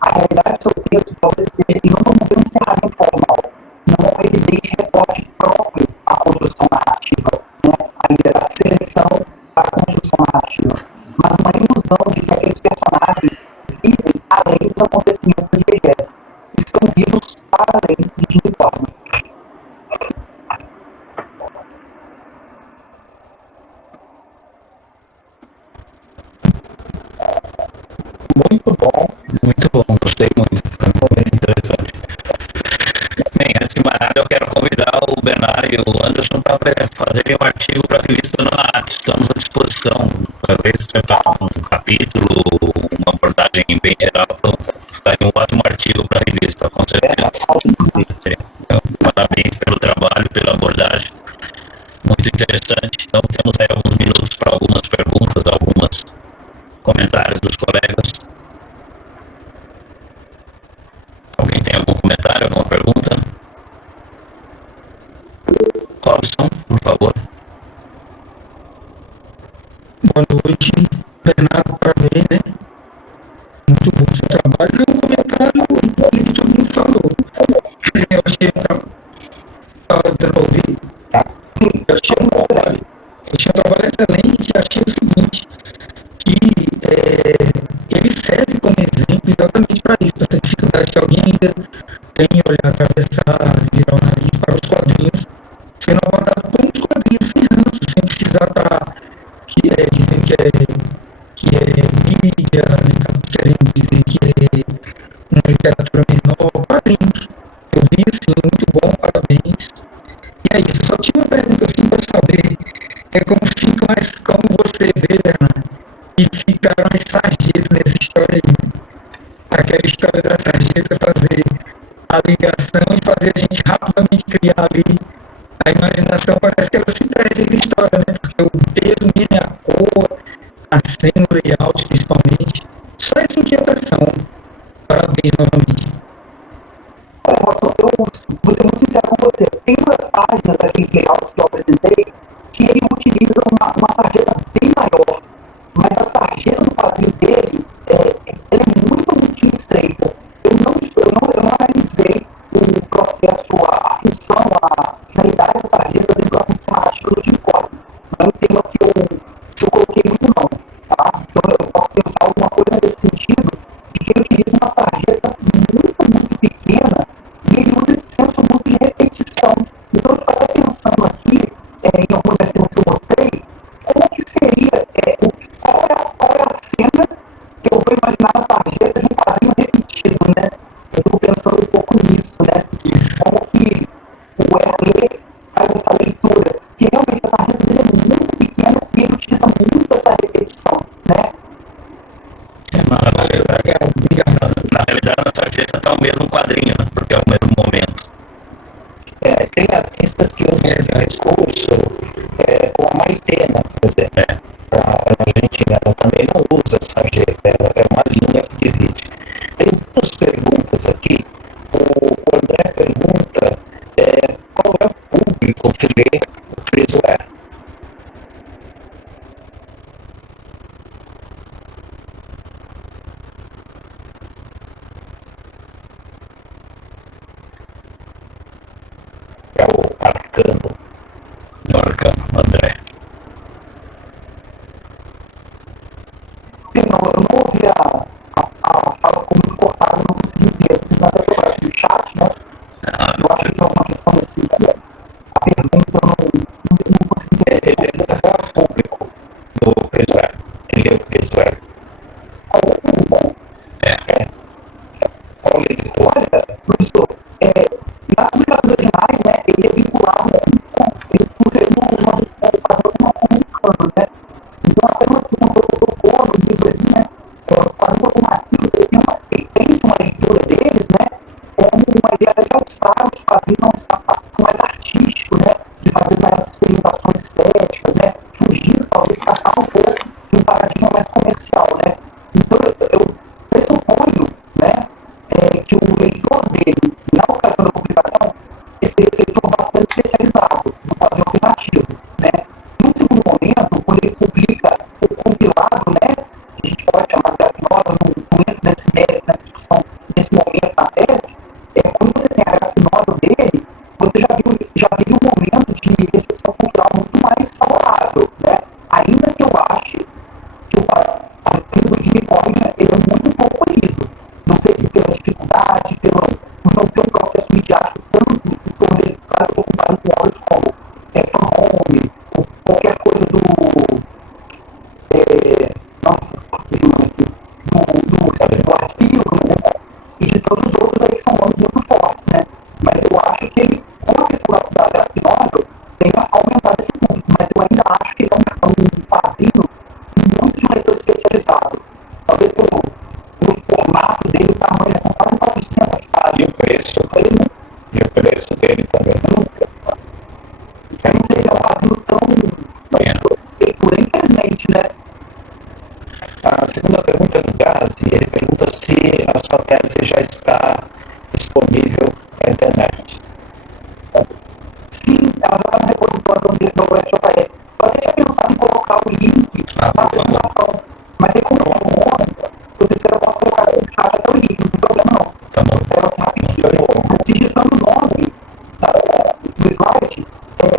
A realidade do seu texto talvez esteja em não ter um encerramento formal, não é um evidente recorte próprio à construção narrativa, né? A ideia da seleção para a construção narrativa, mas uma ilusão de que aqueles personagens vivem além dos acontecimentos da diegese, estão vivos para além de unicórnio. Muito bom, gostei muito. Foi interessante. Bem, antes de mais nada, eu quero convidar o Bernardo e o Anderson para fazerem um artigo para a revista Nonato. Estamos à disposição. Talvez separar um capítulo, uma abordagem bem geral. Sai um ótimo artigo para a revista, com certeza. Então, parabéns pelo trabalho, pela abordagem. Muito interessante. Então, temos aí alguns minutos para algumas perguntas, alguns comentários dos colegas. Alguém tem algum comentário, alguma pergunta? Robson, por favor. Boa noite, Bernardo, parabéns, né? Muito bom o seu trabalho. E um comentário que todo mundo falou. Eu achei um trabalho excelente. Achei o seguinte, que ele serve como exemplo exatamente para isso, para essa dificuldade que alguém ainda tem em olhar, atravessar, virar o nariz para os quadrinhos, sendo abordado como os quadrinhos sem ranço, sem precisar estar dizendo que é mídia, né, querendo dizer que é uma literatura menor, quadrinhos. Eu vi, assim, muito bom, parabéns. E é isso, só tinha uma pergunta assim para saber, como você vê, Bernardo, e ficaram as sarjetas nessa história aí, né? Aquela história da sarjeta fazer a ligação e fazer a gente rapidamente criar ali a imaginação, parece que ela se perde na história, né? Porque o peso mesmo é a cor, a cena, o layout principalmente. Só essa inquietação. Parabéns novamente. Olha, eu vou ser muito sincero com você. Tem umas páginas daqueles layouts que eu apresentei que ele utiliza uma sarjeta bem maior, mas a sarjeta do quadril dele ela é muito estreita. Eu não analisei o processo, a função, a finalidade da sarjeta dentro da função narrativa do unicórnio. Não é um tema que eu coloquei muito não. Tá? Então eu posso pensar alguma coisa nesse sentido, de que ele utiliza uma sarjeta muito pequena e ele usa esse senso muito de repetição. Então eu estou até pensando aqui em mesmo quadrinho, porque é o mesmo momento. Tem artistas que usam esse recurso, como a Maitena, por exemplo. A Argentina, ela também não usa sarjeta, ela é uma linha que divide. Tem duas perguntas aqui. O André pergunta qual é o público que lê o Chris Ware. É o Arcano. André. Eu não ouvi a fala como muito cortada, não consegui ver. Eu fiz até procurar aqui no chat, né? Eu acho que é uma questão assim, a pergunta eu não consegui ver. Ele é o público do Chris Ware. Ele é o Chris Ware. Qual editor? Olha, professor, nas publicações originais, né, ele é vinculado ele escreveu uma comunicando, né? Então, até uma questão que eu colocou no livro ali, né? Quadrinhos alternativos, ele tem uma leitura deles, né? Como uma ideia de alçar os quadrinhos a um status mais artístico, né? De fazer mais experimentações estéticas, né? Fugir, talvez, escapar um pouco de um paradigma mais comercial, né? Então, eu pressuponho, né? Que o leitor dele, na ocasião da publicação, esse leitor bastante especializado no quadrinho alternativo, né? No segundo momento, quando ele publica o compilado, né? Que a gente pode chamar de graphic novel, não entra nesse mérito, nessa discussão, nesse momento na tese, quando você tem a graphic novel dele, você já vive um momento de recepção cultural muito mais saudável, né? Ainda que eu ache que o quadrinho do Jimmy Corrigan, ele é muito pouco lido. Não sei se pela dificuldade, pelo não ter um processo midiático tanto em torno dele, caso eu compare com obras como Fan Home, ou qualquer coisa do Arpio, né? E de todos os outros aí que são nomes muito fortes, né? Mas eu acho que ele, com a questão da graphic novel, tem aumentado esse público, mas eu ainda acho que ele é um quadrinho muito de um leitor especializado. Talvez pelo formato dele, o tamanho, são quase 400 páginas. E o preço dele também. Eu não sei se é um quadrinho tão leitura, infelizmente, né? A segunda pergunta é do Gazi. Ele pergunta se a sua tese já está disponível na internet. Sim, ela já está no repositório do UFJF. Eu até tinha pensado em colocar o link na apresentação, mas aí como é longa, se você quiser eu posso colocar no chat até o link, não tem problema não. Tá bom. Rapidinho. Digitando o nome do slide,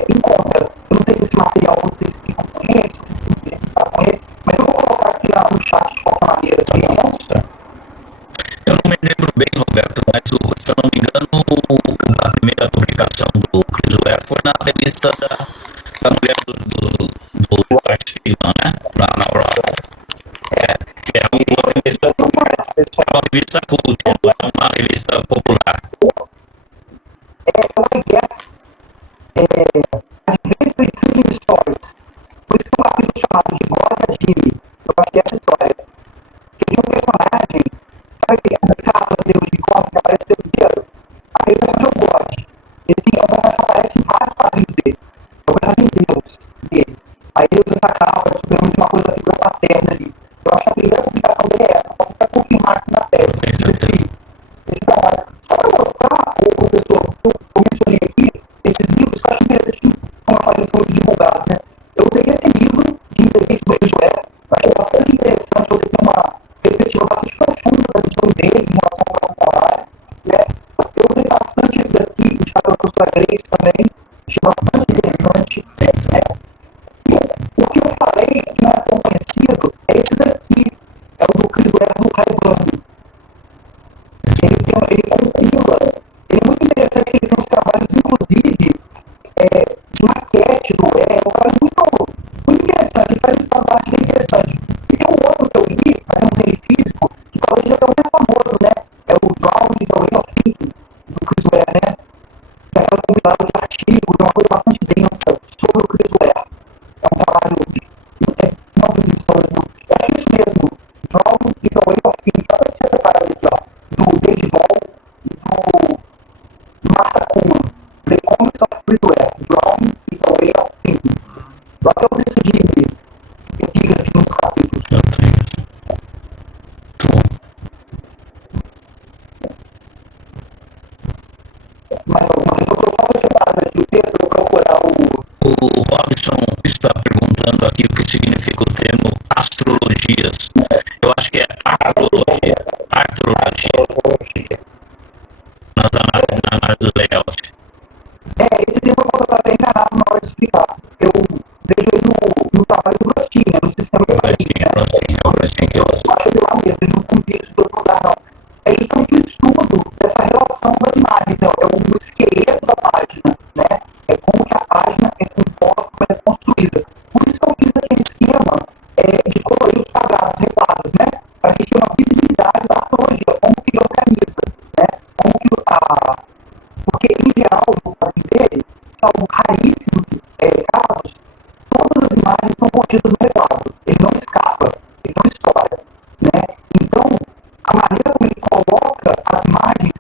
encontra. Eu não sei se esse material vocês ficam com ele, se vocês se interessam com ele, mas eu vou colocar aqui no chat de qualquer maneira. Eu não me lembro bem, Roberto, mas se eu não me engano, a primeira publicação do Chris Ware foi na revista da mulher do Art Freeman, né? Na Aurora. Que é uma revista cult, não é uma revista popular. I guess, Adventure Thrilling Stories. Por isso que tem um capítulo chamado de Glória Jimmy. Eu acho que é essa história. Que tem um personagem, sabe, na capa de cómic que aparece o tempo inteiro? Aquele personagem é o God. Ele tem um personagem que aparece em vários quadrinhos dele. É o personagem Deus dele. Aí ele usa essa capa, é suplemento de uma coisa da figura paterna ali. Eu acho que a primeira publicação dele é essa. Posso até confirmar aqui na tese. Esse trabalho. Só para mostrar, professor, eu mencionei aqui, esses livros que eu acho interessante até o texto de epígrafe nos capítulos. Eu tenho. Mais alguma coisa? Eu estou só separando aqui o texto para procurar O Robson está perguntando aqui o que significa o termo astrologias. Eu acho que é artrologia. Artrologia. Na análise do layout. Esse termo eu posso estar até enganado na hora de explicar. Eu vejo ele no trabalho do Brostin, né, no sistema de O Brostin que eu uso. Eu acho ele lá mesmo, ele não contexto do outro lugar, não. É justamente o estudo dessa relação das imagens, né? É o esqueleto da página, né? É como que a página é composta, como ela é construída. Por isso que eu fiz aquele esquema de colorir os quadrados, requadros, né? Para a gente ter uma visibilidade da arqueologia, como que ele organiza, né? Como que porque, em geral, no quadrinho dele, salvo raríssimos casos, todas as imagens são contidas no requadro. Ele não escapa, ele não estoura, né? Então, a maneira como ele coloca as imagens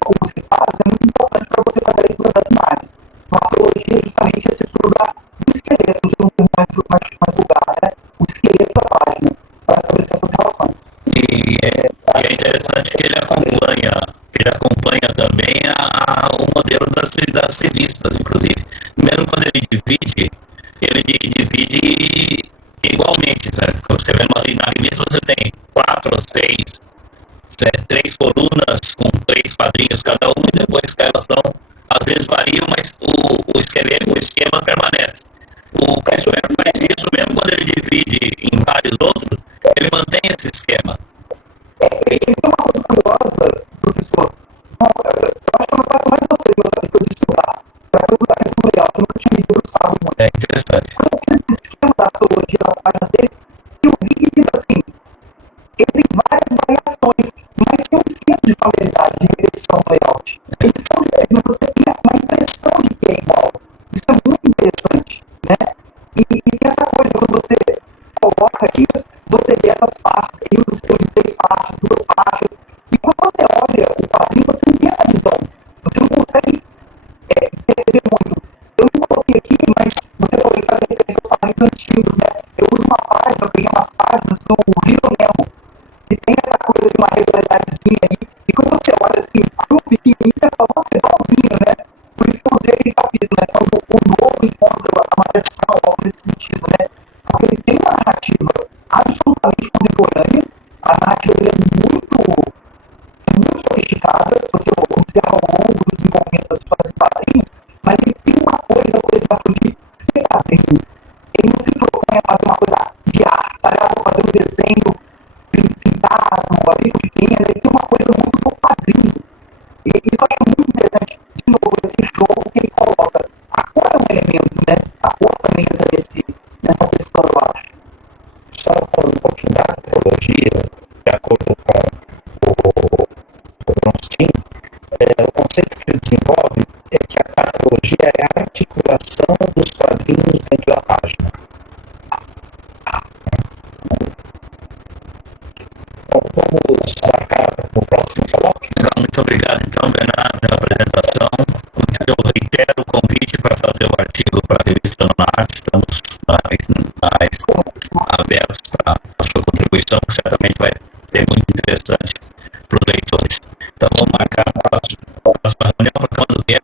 como os requadros é muito importante para você fazer a leitura das imagens. Uma arqueologia é justamente esse estudo do esqueleto, de um termo mais vulgar, né? O esqueleto da página, para estabelecer essas relações. E é interessante que ele acompanha também o modelo das revistas, inclusive. Mesmo quando ele divide igualmente, certo? Quando você vê na revista, você tem 4 ou 6, 3 colunas com 3 quadrinhos cada uma, e depois que elas são, às vezes variam, mas o esqueleto, o esquema permanece. O Christopher faz isso mesmo quando ele divide em vários outros, ele mantém esse esquema. Tem uma coisa curiosa, professor. Eu acho que é uma parte mais você de estudar. Para perguntar a questão legal, eu nunca tinha me debruçado muito. É interessante. Quando eu fiz esse esquema da arqueologia nas páginas dele, eu vi que, assim, ele tem várias variações, mas tem um senso de familiaridade, de repetição no layout. Eles são diferentes, mas você tem uma impressão de que é igual. Isso é muito interessante, né? E tem essa coisa, quando você coloca isso, você vê essas faixas, ele usa o sistema de 3 faixas, 2 faixas, e quando você olha o quadrinho, você não tem essa visão. Você não consegue perceber muito. Eu não coloquei aqui, mas você pode fazer referência aos quadrinhos antigos, né? Eu uso uma página, eu peguei umas páginas do Little Nemo, que tem essa coisa de uma regularidadezinha ali, e quando você olha assim, o pequenininho, você fala, nossa, é igualzinho, né? Por isso que eu usei aquele capítulo, né? Quando o novo encontra uma tradição, algo nesse sentido, né? Porque ele tem uma narrativa absolutamente contemporânea, a narrativa dele é muito sofisticada, se você observar ao longo do desenvolvimento das histórias do quadrinho, mas ele tem uma coisa, por exemplo, de ser quadrinho. Ele não se propõe a fazer uma coisa de arte, sabe? Vou fazer um desenho pintado, ali de pena, ele tem uma coisa muito do quadrinho. E isso eu acho muito interessante, de novo, esse jogo que ele coloca. A cor é um elemento, né? A cor também entra nessa questão, eu acho. Só falando um pouquinho da arqueologia, de acordo com o Brostin, o conceito que ele desenvolve é que a arqueologia é a articulação dos quadrinhos dentro da página. Então, vamos marcar no próximo bloco. Muito obrigado, então, Bernardo, pela apresentação. Eu reitero o convite para fazer o artigo para a revista Na Arte. Estamos mais abertos para a sua contribuição, que certamente vai ser muito interessante para os leitores. Então, vamos marcar a próxima reunião para quando vier.